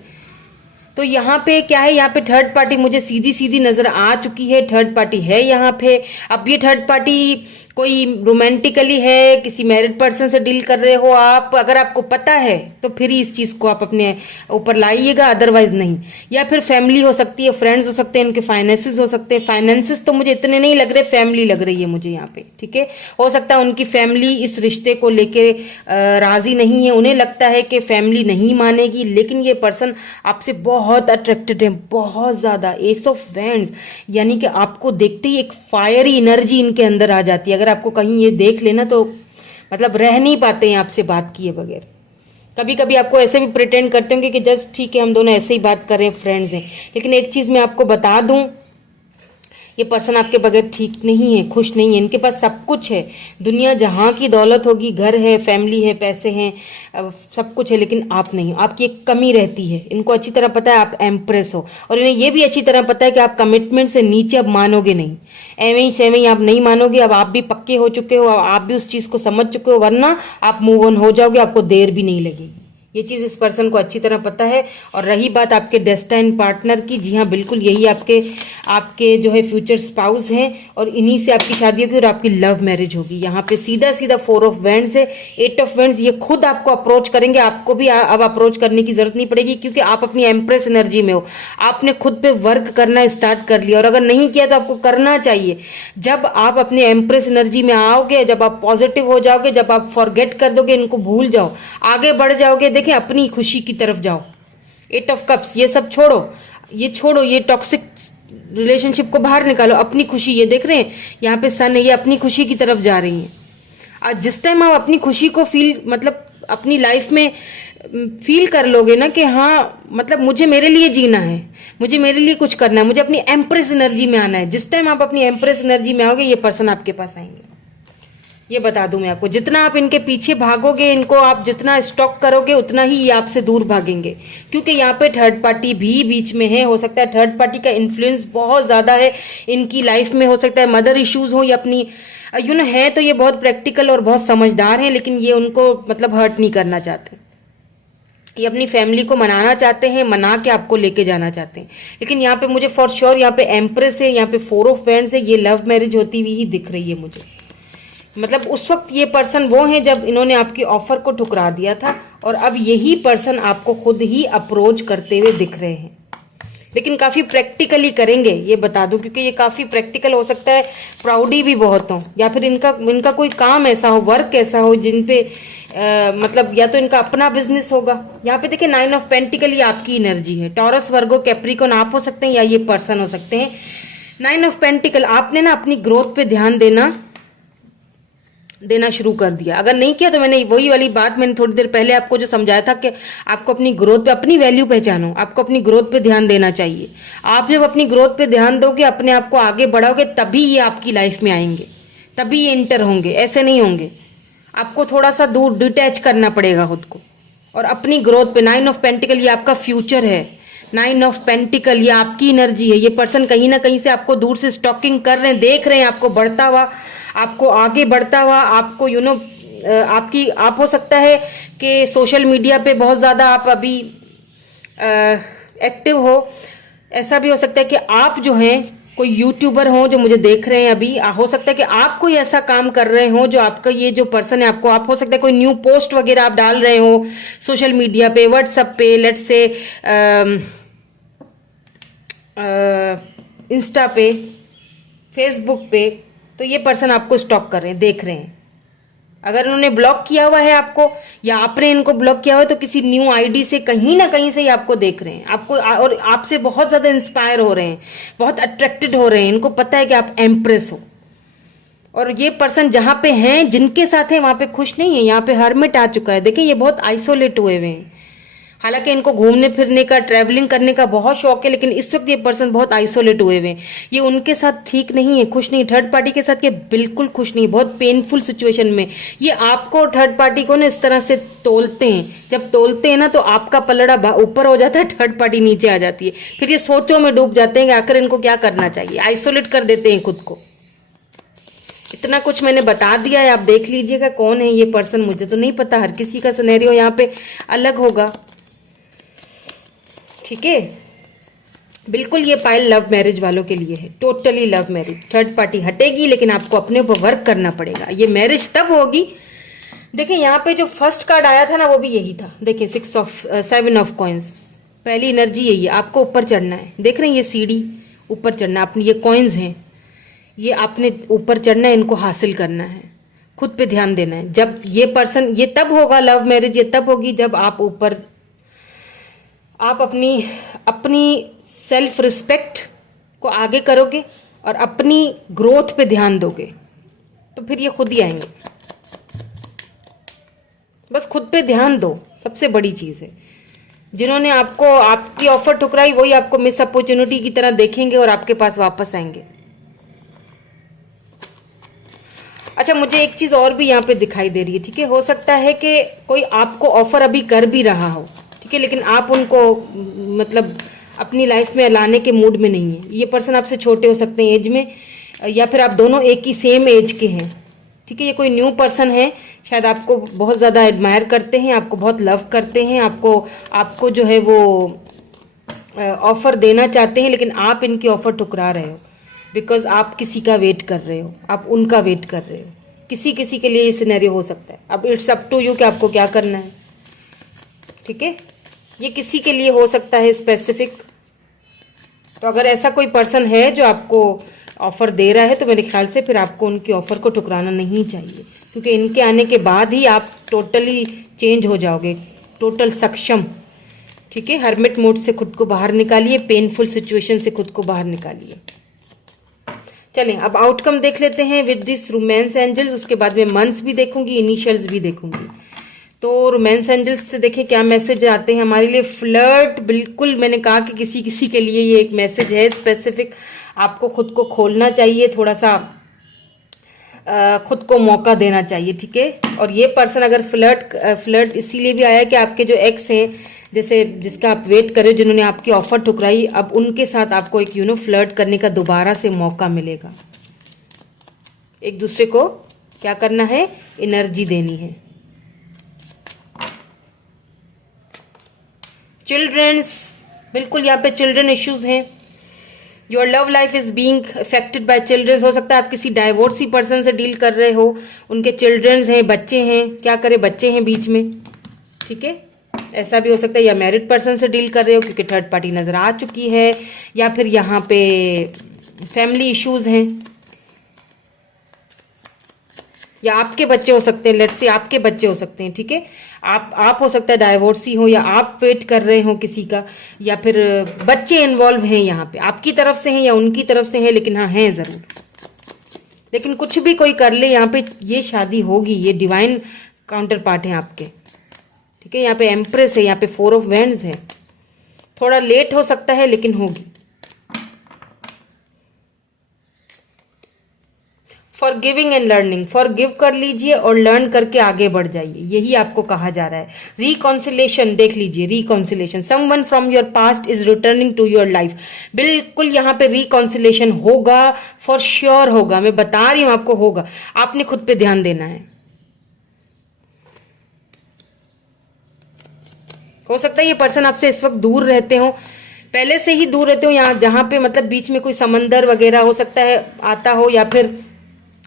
तो यहाँ पे क्या है, यहाँ पे थर्ड पार्टी मुझे सीधी सीधी नजर आ चुकी है, थर्ड पार्टी है यहाँ पे। अब ये थर्ड पार्टी कोई रोमांटिकली है, किसी मैरिड पर्सन से डील कर रहे हो आप, अगर आपको पता है तो फिर ही इस चीज को आप अपने ऊपर लाइएगा, अदरवाइज नहीं। या फिर फैमिली हो सकती है, फ्रेंड्स हो सकते हैं, उनके फाइनेंसेस हो सकते हैं। फाइनेंसेस तो मुझे इतने नहीं लग रहे, फैमिली लग रही है मुझे यहाँ पे, ठीक है। हो सकता है उनकी फैमिली इस रिश्ते को लेके राजी नहीं है, उन्हें लगता है कि फैमिली नहीं मानेगी, लेकिन ये पर्सन आपसे बहुत अट्रैक्टेड है, बहुत ज्यादा। एस ऑफ वैंड्स, यानी कि आपको देखते ही एक फायरी एनर्जी इनके अंदर आ जाती है। अगर आपको कहीं ये देख लेना तो मतलब रह नहीं पाते हैं आपसे बात किए बगैर। कभी कभी आपको ऐसे भी प्रिटेंड करते होंगे कि जस्ट ठीक है हम दोनों ऐसे ही बात कर रहे हैं, फ्रेंड्स हैं, लेकिन एक चीज मैं आपको बता दूं, ये पर्सन आपके बगैर ठीक नहीं है, खुश नहीं है। इनके पास सब कुछ है, दुनिया जहां की दौलत होगी, घर है, फैमिली है, पैसे हैं, सब कुछ है, लेकिन आप नहीं। आपकी एक कमी रहती है, इनको अच्छी तरह पता है आप एम्प्रेस हो, और इन्हें यह भी अच्छी तरह पता है कि आप कमिटमेंट से नीचे अब मानोगे नहीं, एवं ही सेवं ही आप नहीं मानोगे। अब आप भी पक्के हो चुके हो, आप भी उस चीज को समझ चुके हो, वरना आप मूव ऑन हो जाओगे, आपको देर भी नहीं लगेगी। ये चीज इस पर्सन को अच्छी तरह पता है। और रही बात आपके डेस्टाइन पार्टनर की, जी हाँ बिल्कुल, यही आपके आपके जो है फ्यूचर स्पाउस हैं, और इन्हीं से आपकी शादी होगी और आपकी लव मैरिज होगी। यहाँ पे सीधा सीधा 4 ऑफ वैंड्स है, 8 ऑफ वैंड्स, ये खुद आपको अप्रोच करेंगे, आपको भी अब अप्रोच करने की जरूरत नहीं पड़ेगी, क्योंकि आप अपनी एम्प्रेस एनर्जी में हो, आपने खुद पे वर्क करना स्टार्ट कर लिया। और अगर नहीं किया तो आपको करना चाहिए। जब आप अपनी एम्प्रेस एनर्जी में आओगे, जब आप पॉजिटिव हो जाओगे, जब आप फॉरगेट कर दोगे, इनको भूल जाओ, आगे बढ़ जाओगे, देखिए अपनी खुशी की तरफ जाओ। 8 ऑफ कप्स, ये सब छोड़ो, ये छोड़ो, ये टॉक्सिक रिलेशनशिप को बाहर निकालो, अपनी खुशी, ये देख रहे हैं यहाँ पे सन है, ये अपनी खुशी की तरफ जा रही हैं। आज जिस टाइम आप अपनी खुशी को फील, मतलब अपनी लाइफ में फील कर लोगे ना कि हाँ मतलब मुझे मेरे लिए जीना है, मुझे मेरे लिए कुछ करना है, मुझे अपनी एम्प्रेस एनर्जी में आना है, जिस टाइम आप अपनी एम्प्रेस एनर्जी में आओगे, ये पर्सन आपके पास आएंगे। ये बता दूं मैं आपको, जितना आप इनके पीछे भागोगे, इनको आप जितना स्टॉक करोगे, उतना ही ये आपसे दूर भागेंगे, क्योंकि यहाँ पे थर्ड पार्टी भी बीच में है। हो सकता है थर्ड पार्टी का इन्फ्लुएंस बहुत ज्यादा है इनकी लाइफ में, हो सकता है मदर इश्यूज हो या अपनी है, तो ये बहुत प्रैक्टिकल और बहुत समझदार है, लेकिन ये उनको मतलब हर्ट नहीं करना चाहते। ये अपनी फैमिली को मनाना चाहते हैं, मना के आपको लेके जाना चाहते हैं। लेकिन यहाँ पे मुझे फॉर श्योर यहाँ पे एम्प्रेस है, यहाँ पे 4 ऑफ वैंड्स है, ये लव मैरिज होती हुई ही दिख रही है मुझे। मतलब उस वक्त ये पर्सन वो हैं जब इन्होंने आपकी ऑफर को ठुकरा दिया था, और अब यही पर्सन आपको खुद ही अप्रोच करते हुए दिख रहे हैं, लेकिन काफी प्रैक्टिकली करेंगे, ये बता दूं, क्योंकि ये काफी प्रैक्टिकल हो सकता है, प्राउडी भी बहुत हो, या फिर इनका कोई काम ऐसा हो, वर्क ऐसा हो जिन पे मतलब या तो इनका अपना बिजनेस होगा। यहाँ पे देखिए 9 ऑफ पेंटिकल, ये आपकी एनर्जी है, टॉरस, वर्गो, कैप्रिकॉन आप हो सकते हैं, या ये पर्सन हो सकते हैं। 9 ऑफ पेंटिकल, आपने ना अपनी ग्रोथ पे ध्यान देना शुरू कर दिया। अगर नहीं किया तो मैंने वही वाली बात मैंने थोड़ी देर पहले आपको जो समझाया था कि आपको अपनी ग्रोथ पे, अपनी वैल्यू पहचानो, आपको अपनी ग्रोथ पे ध्यान देना चाहिए। आप जब अपनी ग्रोथ पे ध्यान दोगे, अपने आप को आगे बढ़ाओगे, तभी ये आपकी लाइफ में आएंगे, तभी ये इंटर होंगे, ऐसे नहीं होंगे। आपको थोड़ा सा दूर डिटैच करना पड़ेगा खुद को, और अपनी ग्रोथ पे। 9 ऑफ पेंटिकल, ये आपका फ्यूचर है। 9 ऑफ पेंटिकल, ये आपकी एनर्जी है। ये पर्सन कहीं ना कहीं से आपको दूर से स्टॉकिंग कर रहे हैं, देख रहे हैं आपको बढ़ता हुआ, आपको आगे बढ़ता हुआ, आपको आप हो सकता है कि सोशल मीडिया पे बहुत ज्यादा आप अभी एक्टिव हो। ऐसा भी हो सकता है कि आप जो हैं कोई यूट्यूबर हो जो मुझे देख रहे हैं अभी, हो सकता है कि आप कोई ऐसा काम कर रहे हो जो आपका ये जो पर्सन है आपको, आप हो सकता है कोई न्यू पोस्ट वगैरह आप डाल रहे हो सोशल मीडिया पे, व्हाट्सएप पे, लेट्स से इंस्टा पे, फेसबुक पे, तो ये पर्सन आपको स्टॉक कर रहे हैं, देख रहे हैं। अगर उन्होंने ब्लॉक किया हुआ है आपको, या आपने इनको ब्लॉक किया हुआ है, तो किसी न्यू आईडी से कहीं ना कहीं से ही आपको देख रहे हैं, आपको और आपसे बहुत ज्यादा इंस्पायर हो रहे हैं, बहुत अट्रैक्टेड हो रहे हैं। इनको पता है कि आप एम्प्रेस हो, और ये पर्सन जहां पे हैं, जिनके साथ है, वहां पे खुश नहीं है। यहाँ पे हर्मिट आ चुका है, देखिए ये बहुत आइसोलेट हुए हुए हैं। हालांकि इनको घूमने फिरने का, ट्रैवलिंग करने का बहुत शौक है, लेकिन इस वक्त ये पर्सन बहुत आइसोलेट हुए हुए हैं। ये उनके साथ ठीक नहीं है, खुश नहीं, थर्ड पार्टी के साथ ये बिल्कुल खुश नहीं, बहुत पेनफुल सिचुएशन में। ये आपको और थर्ड पार्टी को ना इस तरह से तोलते हैं, जब तोलते हैं ना तो आपका पलड़ा ऊपर हो जाता है, थर्ड पार्टी नीचे आ जाती है। फिर ये सोचों में डूब जाते हैं कि आखिर इनको क्या करना चाहिए, आइसोलेट कर देते हैं खुद को। इतना कुछ मैंने बता दिया है, आप देख लीजिएगा कौन है ये पर्सन। मुझे तो नहीं पता, हर किसी का सिनेरियो यहाँ पे अलग होगा, ठीक है। बिल्कुल ये पायल लव मैरिज वालों के लिए है, totally love marriage. Third party हटेगी, लेकिन आपको अपने ऊपर वर्क करना पड़ेगा। ये मैरिज तब होगी, देखिए यहाँ पे जो फर्स्ट कार्ड आया था ना वो भी यही था। देखिए 7 ऑफ कॉइंस, पहली एनर्जी यही है, आपको ऊपर चढ़ना है। देख रहे हैं ये सीढ़ी, ऊपर चढ़ना, अपनी ये कॉइन्स हैं, ये आपने ऊपर चढ़ना है, इनको हासिल करना है, खुद पे ध्यान देना है। जब ये पर्सन, ये तब होगा लव मैरिज, ये तब होगी जब आप ऊपर, आप अपनी सेल्फ रिस्पेक्ट को आगे करोगे और अपनी ग्रोथ पे ध्यान दोगे, तो फिर ये खुद ही आएंगे। बस खुद पे ध्यान दो, सबसे बड़ी चीज है। जिन्होंने आपको, आपकी ऑफर ठुकराई, वही आपको मिस अपॉर्चुनिटी की तरह देखेंगे और आपके पास वापस आएंगे। अच्छा, मुझे एक चीज और भी यहाँ पे दिखाई दे रही है, ठीक है। हो सकता है कि कोई आपको ऑफर अभी कर भी रहा हो, ठीक है, लेकिन आप उनको मतलब अपनी लाइफ में लाने के मूड में नहीं है। ये पर्सन आपसे छोटे हो सकते हैं एज में, या फिर आप दोनों एक ही सेम एज के हैं, ठीक है। ये कोई न्यू पर्सन है, शायद आपको बहुत ज़्यादा एडमायर करते हैं, आपको बहुत लव करते हैं, आपको जो है वो ऑफर देना चाहते हैं, लेकिन आप इनकी ऑफर ठुकरा रहे हो, बिकॉज आप किसी का वेट कर रहे हो, आप उनका वेट कर रहे हो। किसी किसी के लिए ये सिनेरियो हो सकता है। अब इट्स अप टू यू कि आपको क्या करना है, ठीक है। ये किसी के लिए हो सकता है स्पेसिफिक। तो अगर ऐसा कोई पर्सन है जो आपको ऑफर दे रहा है, तो मेरे ख्याल से फिर आपको उनकी ऑफर को ठुकराना नहीं चाहिए, क्योंकि इनके आने के बाद ही आप टोटली चेंज हो जाओगे, टोटल सक्षम, ठीक है। हर्मिट मोड से खुद को बाहर निकालिए, पेनफुल सिचुएशन से खुद को बाहर निकालिए। चलें अब आउटकम देख लेते हैं विद दिस रोमांस एंजल्स। उसके बाद में मंथ्स भी देखूंगी, इनिशियल्स भी देखूंगी। तो रोमांस एंजल्स से देखें क्या मैसेज आते हैं हमारे लिए। फ्लर्ट, बिल्कुल मैंने कहा कि किसी किसी के लिए ये एक मैसेज है स्पेसिफिक। आपको खुद को खोलना चाहिए, थोड़ा सा खुद को मौका देना चाहिए, ठीक है। और ये पर्सन अगर फ्लर्ट इसीलिए भी आया कि आपके जो एक्स हैं, जैसे जिसका आप वेट करें, जिन्होंने आपकी ऑफर ठुकराई, अब उनके साथ आपको एक फ्लर्ट करने का दोबारा से मौका मिलेगा। एक दूसरे को क्या करना है, एनर्जी देनी है। चिल्ड्रंस, बिल्कुल यहाँ पे चिल्ड्रन इश्यूज हैं। Your love life is being affected by childrens. हो सकता है आप किसी डाइवोर्सी पर्सन से डील कर रहे हो, उनके चिल्ड्रंस हैं, बच्चे हैं, क्या करें, बच्चे हैं बीच में, ठीक है। ऐसा भी हो सकता है, या मैरिड पर्सन से डील कर रहे हो क्योंकि थर्ड पार्टी नजर आ चुकी है, या फिर यहाँ पे फैमिली इश्यूज हैं, या आपके बच्चे हो सकते हैं, लेट्स से आपके बच्चे हो सकते हैं, ठीक है। आप हो सकता है डाइवोर्सी हो, या आप वेट कर रहे हो किसी का, या फिर बच्चे इन्वॉल्व हैं यहाँ पे, आपकी तरफ से हैं या उनकी तरफ से हैं, लेकिन हाँ हैं जरूर। लेकिन कुछ भी कोई कर ले, यहाँ पे ये शादी होगी। ये डिवाइन काउंटर पार्ट है आपके, ठीक है। यहाँ पे एम्प्रेस है, यहाँ पे 4 ऑफ वैंड्स है। थोड़ा लेट हो सकता है लेकिन होगी। फॉरगिविंग एंड लर्निंग, फॉरगिव कर लीजिए और लर्न करके आगे बढ़ जाइए, यही आपको कहा जा रहा है। रिकॉन्सिलेशन देख लीजिए, reconciliation, someone from your past is returning to your life. बिल्कुल यहाँ पे रिकॉन्सिलेशन होगा, फॉर श्योर होगा, मैं बता रही हूं आपको होगा। आपने खुद पे ध्यान देना है। हो सकता है ये पर्सन आपसे इस वक्त दूर रहते हो, पहले से ही दूर रहते हो, यहाँ जहां पे मतलब बीच में कोई समंदर वगैरह हो सकता है आता हो, या फिर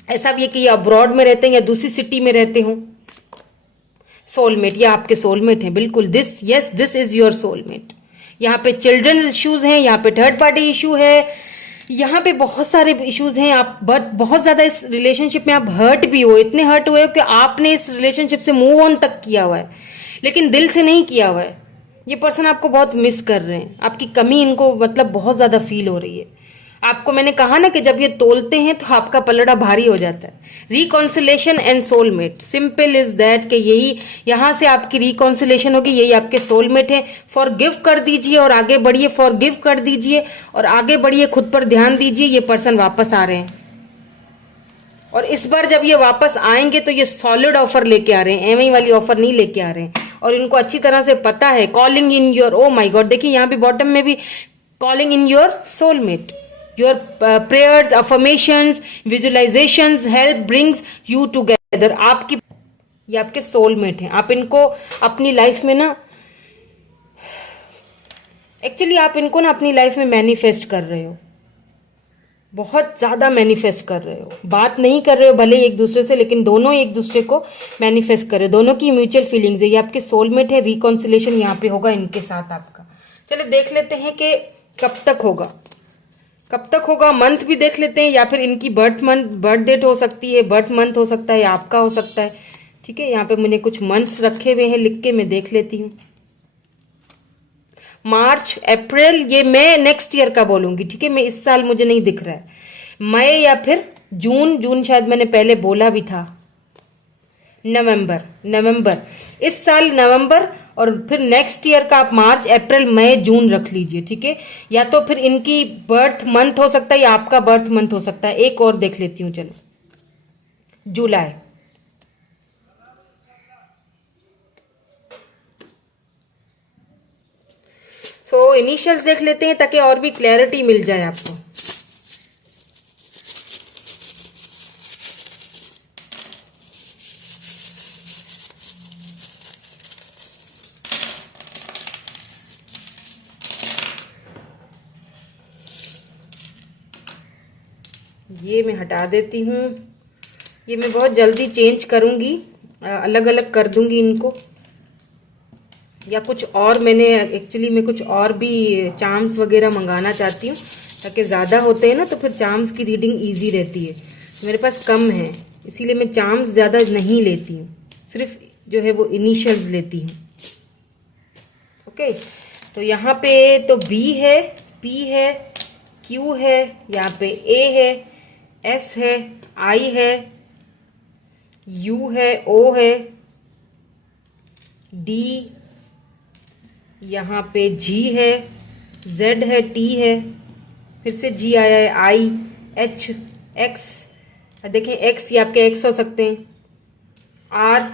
ऐसा भी है कि ये अब्रॉड में रहते हैं या दूसरी सिटी में रहते हो। सोलमेट, ये आपके सोलमेट हैं, बिल्कुल। This is your soulmate. यहाँ पे चिल्ड्रन इश्यूज हैं, यहाँ पे थर्ड पार्टी इशू है, यहाँ पे बहुत सारे इश्यूज हैं। आप बहुत ज्यादा इस रिलेशनशिप में आप हर्ट भी हो, इतने हर्ट हुए हो कि आपने इस रिलेशनशिप से मूव ऑन तक किया हुआ है, लेकिन दिल से नहीं किया हुआ है। ये पर्सन आपको बहुत मिस कर रहे हैं, आपकी कमी इनको मतलब बहुत ज्यादा फील हो रही है। आपको मैंने कहा ना कि जब ये तोलते हैं तो आपका पलड़ा भारी हो जाता है। Reconciliation and soulmate, simple is that कि यही यहां से आपकी रिकॉन्सिलेशन होगी, यही आपके सोलमेट है। फॉरगिव कर दीजिए और आगे बढ़िए, फॉरगिव कर दीजिए और आगे बढ़िए, खुद पर ध्यान दीजिए। ये पर्सन वापस आ रहे हैं और इस बार जब ये वापस आएंगे तो ये सॉलिड ऑफर लेके आ रहे हैं, एवं वाली ऑफर नहीं लेके आ रहे हैं। और इनको अच्छी तरह से पता है, calling in your, oh my God, देखिए यहाँ पे बॉटम में भी calling in your soulmate. Your prayers, affirmations, visualisations help brings you together. आपकी, ये आपके सोलमेट हैं। आप इनको अपनी लाइफ में ना, एक्चुअली आप इनको ना अपनी लाइफ में मैनिफेस्ट कर रहे हो, बहुत ज्यादा मैनिफेस्ट कर रहे हो। बात नहीं कर रहे हो भले एक दूसरे से, लेकिन दोनों एक दूसरे को मैनिफेस्ट कर रहे हो। दोनों की म्यूचुअल फीलिंग्स है। ये आपके सोलमेट है। रिकॉन्सिलेशन यहाँ पे होगा इनके साथ आपका। चलिए देख लेते हैं कि कब तक होगा, कब तक होगा। मंथ भी देख लेते हैं, या फिर इनकी बर्थ डेट हो सकती है, बर्थ मंथ हो सकता है, या आपका हो सकता है। ठीक है, यहाँ पे मैंने कुछ मंथ्स रखे हुए हैं लिख के, मैं देख लेती हूँ। मार्च, अप्रैल, ये मैं नेक्स्ट ईयर का बोलूंगी। ठीक है, मैं इस साल मुझे नहीं दिख रहा है। मई या फिर जून, जून शायद मैंने पहले बोला भी था। नवंबर, इस साल नवंबर, और फिर नेक्स्ट ईयर का आप मार्च, अप्रैल, मई, जून रख लीजिए। ठीक है, या तो फिर इनकी बर्थ मंथ हो सकता है या आपका बर्थ मंथ हो सकता है। एक और देख लेती हूँ, चलो, जुलाई। सो इनिशियल्स देख लेते हैं ताकि और भी क्लैरिटी मिल जाए आपको। ये मैं हटा देती हूँ, ये मैं बहुत जल्दी चेंज करूँगी, अलग अलग कर दूंगी इनको। या कुछ और मैंने एक्चुअली मैं कुछ और भी चार्म्स वगैरह मंगाना चाहती हूँ, ताकि ज़्यादा होते हैं ना तो फिर चार्म्स की रीडिंग इजी रहती है। मेरे पास कम है, इसीलिए मैं चार्म्स ज़्यादा नहीं लेती हूँ, सिर्फ जो है वो इनिशियल्स लेती हूँ। ओके, तो यहाँ पे तो बी है, पी है, क्यू है, यहाँ पे ए है, एस है, आई है, यू है, ओ है, डी, यहाँ पे जी है, जेड है, टी है, फिर से जी आया है, आई, एच, एक्स, देखें एक्स, ये आपके एक्स हो सकते हैं, आर,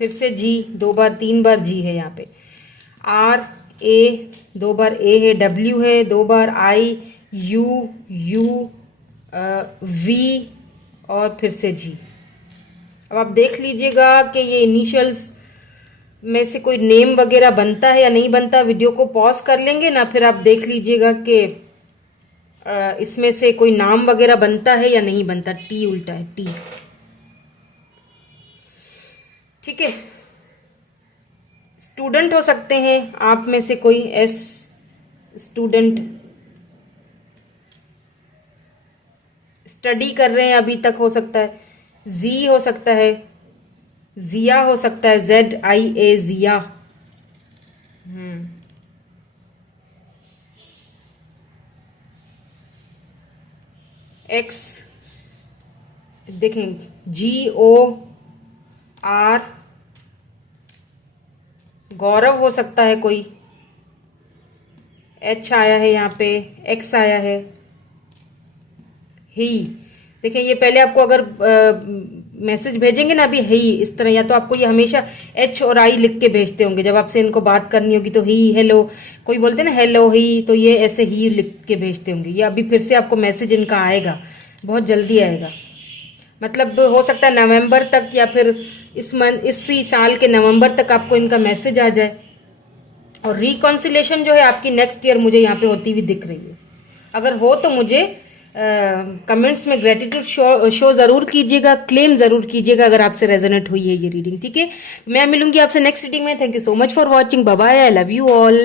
फिर से जी, 2 बार 3 बार जी है यहाँ पे, आर, ए, 2 बार ए है, डब्ल्यू है, 2 बार आई, यू, यू, वी, और फिर से जी। अब आप देख लीजिएगा कि ये इनिशियल्स में से कोई नेम वगैरह बनता है या नहीं बनता। वीडियो को पॉज कर लेंगे ना, फिर आप देख लीजिएगा कि इसमें से कोई नाम वगैरह बनता है या नहीं बनता। टी उल्टा है, टी। ठीक है, स्टूडेंट हो सकते हैं आप में से कोई, एस, स्टूडेंट, स्टडी कर रहे हैं अभी तक, हो सकता है। जी हो सकता है, जिया हो सकता है, Z I A, Jiya. X, देखें, जी ओ आर, गौरव हो सकता है कोई, एच आया है यहाँ पे, एक्स आया है, ही। देखें, ये पहले आपको अगर मैसेज भेजेंगे ना अभी, ही इस तरह, या तो आपको ये हमेशा एच और आई लिख के भेजते होंगे जब आपसे इनको बात करनी होगी, तो ही, हेलो, कोई बोलते हैं ना हेलो ही, तो ये ऐसे ही लिख के भेजते होंगे। ये अभी फिर से आपको मैसेज इनका आएगा, बहुत जल्दी आएगा। मतलब हो सकता है नवंबर तक, या फिर इसी साल के नवंबर तक आपको इनका मैसेज आ जाए। और रिकॉन्सिलेशन जो है आपकी नेक्स्ट ईयर मुझे यहाँ पे होती हुई दिख रही है। अगर हो तो मुझे कमेंट्स में ग्रेटिट्यूड शो जरूर कीजिएगा, क्लेम जरूर कीजिएगा अगर आपसे रेजोनेट हुई है ये रीडिंग। ठीक है, मैं मिलूंगी आपसे नेक्स्ट रीडिंग में। Thank you so much for watching, bye bye, I love you all.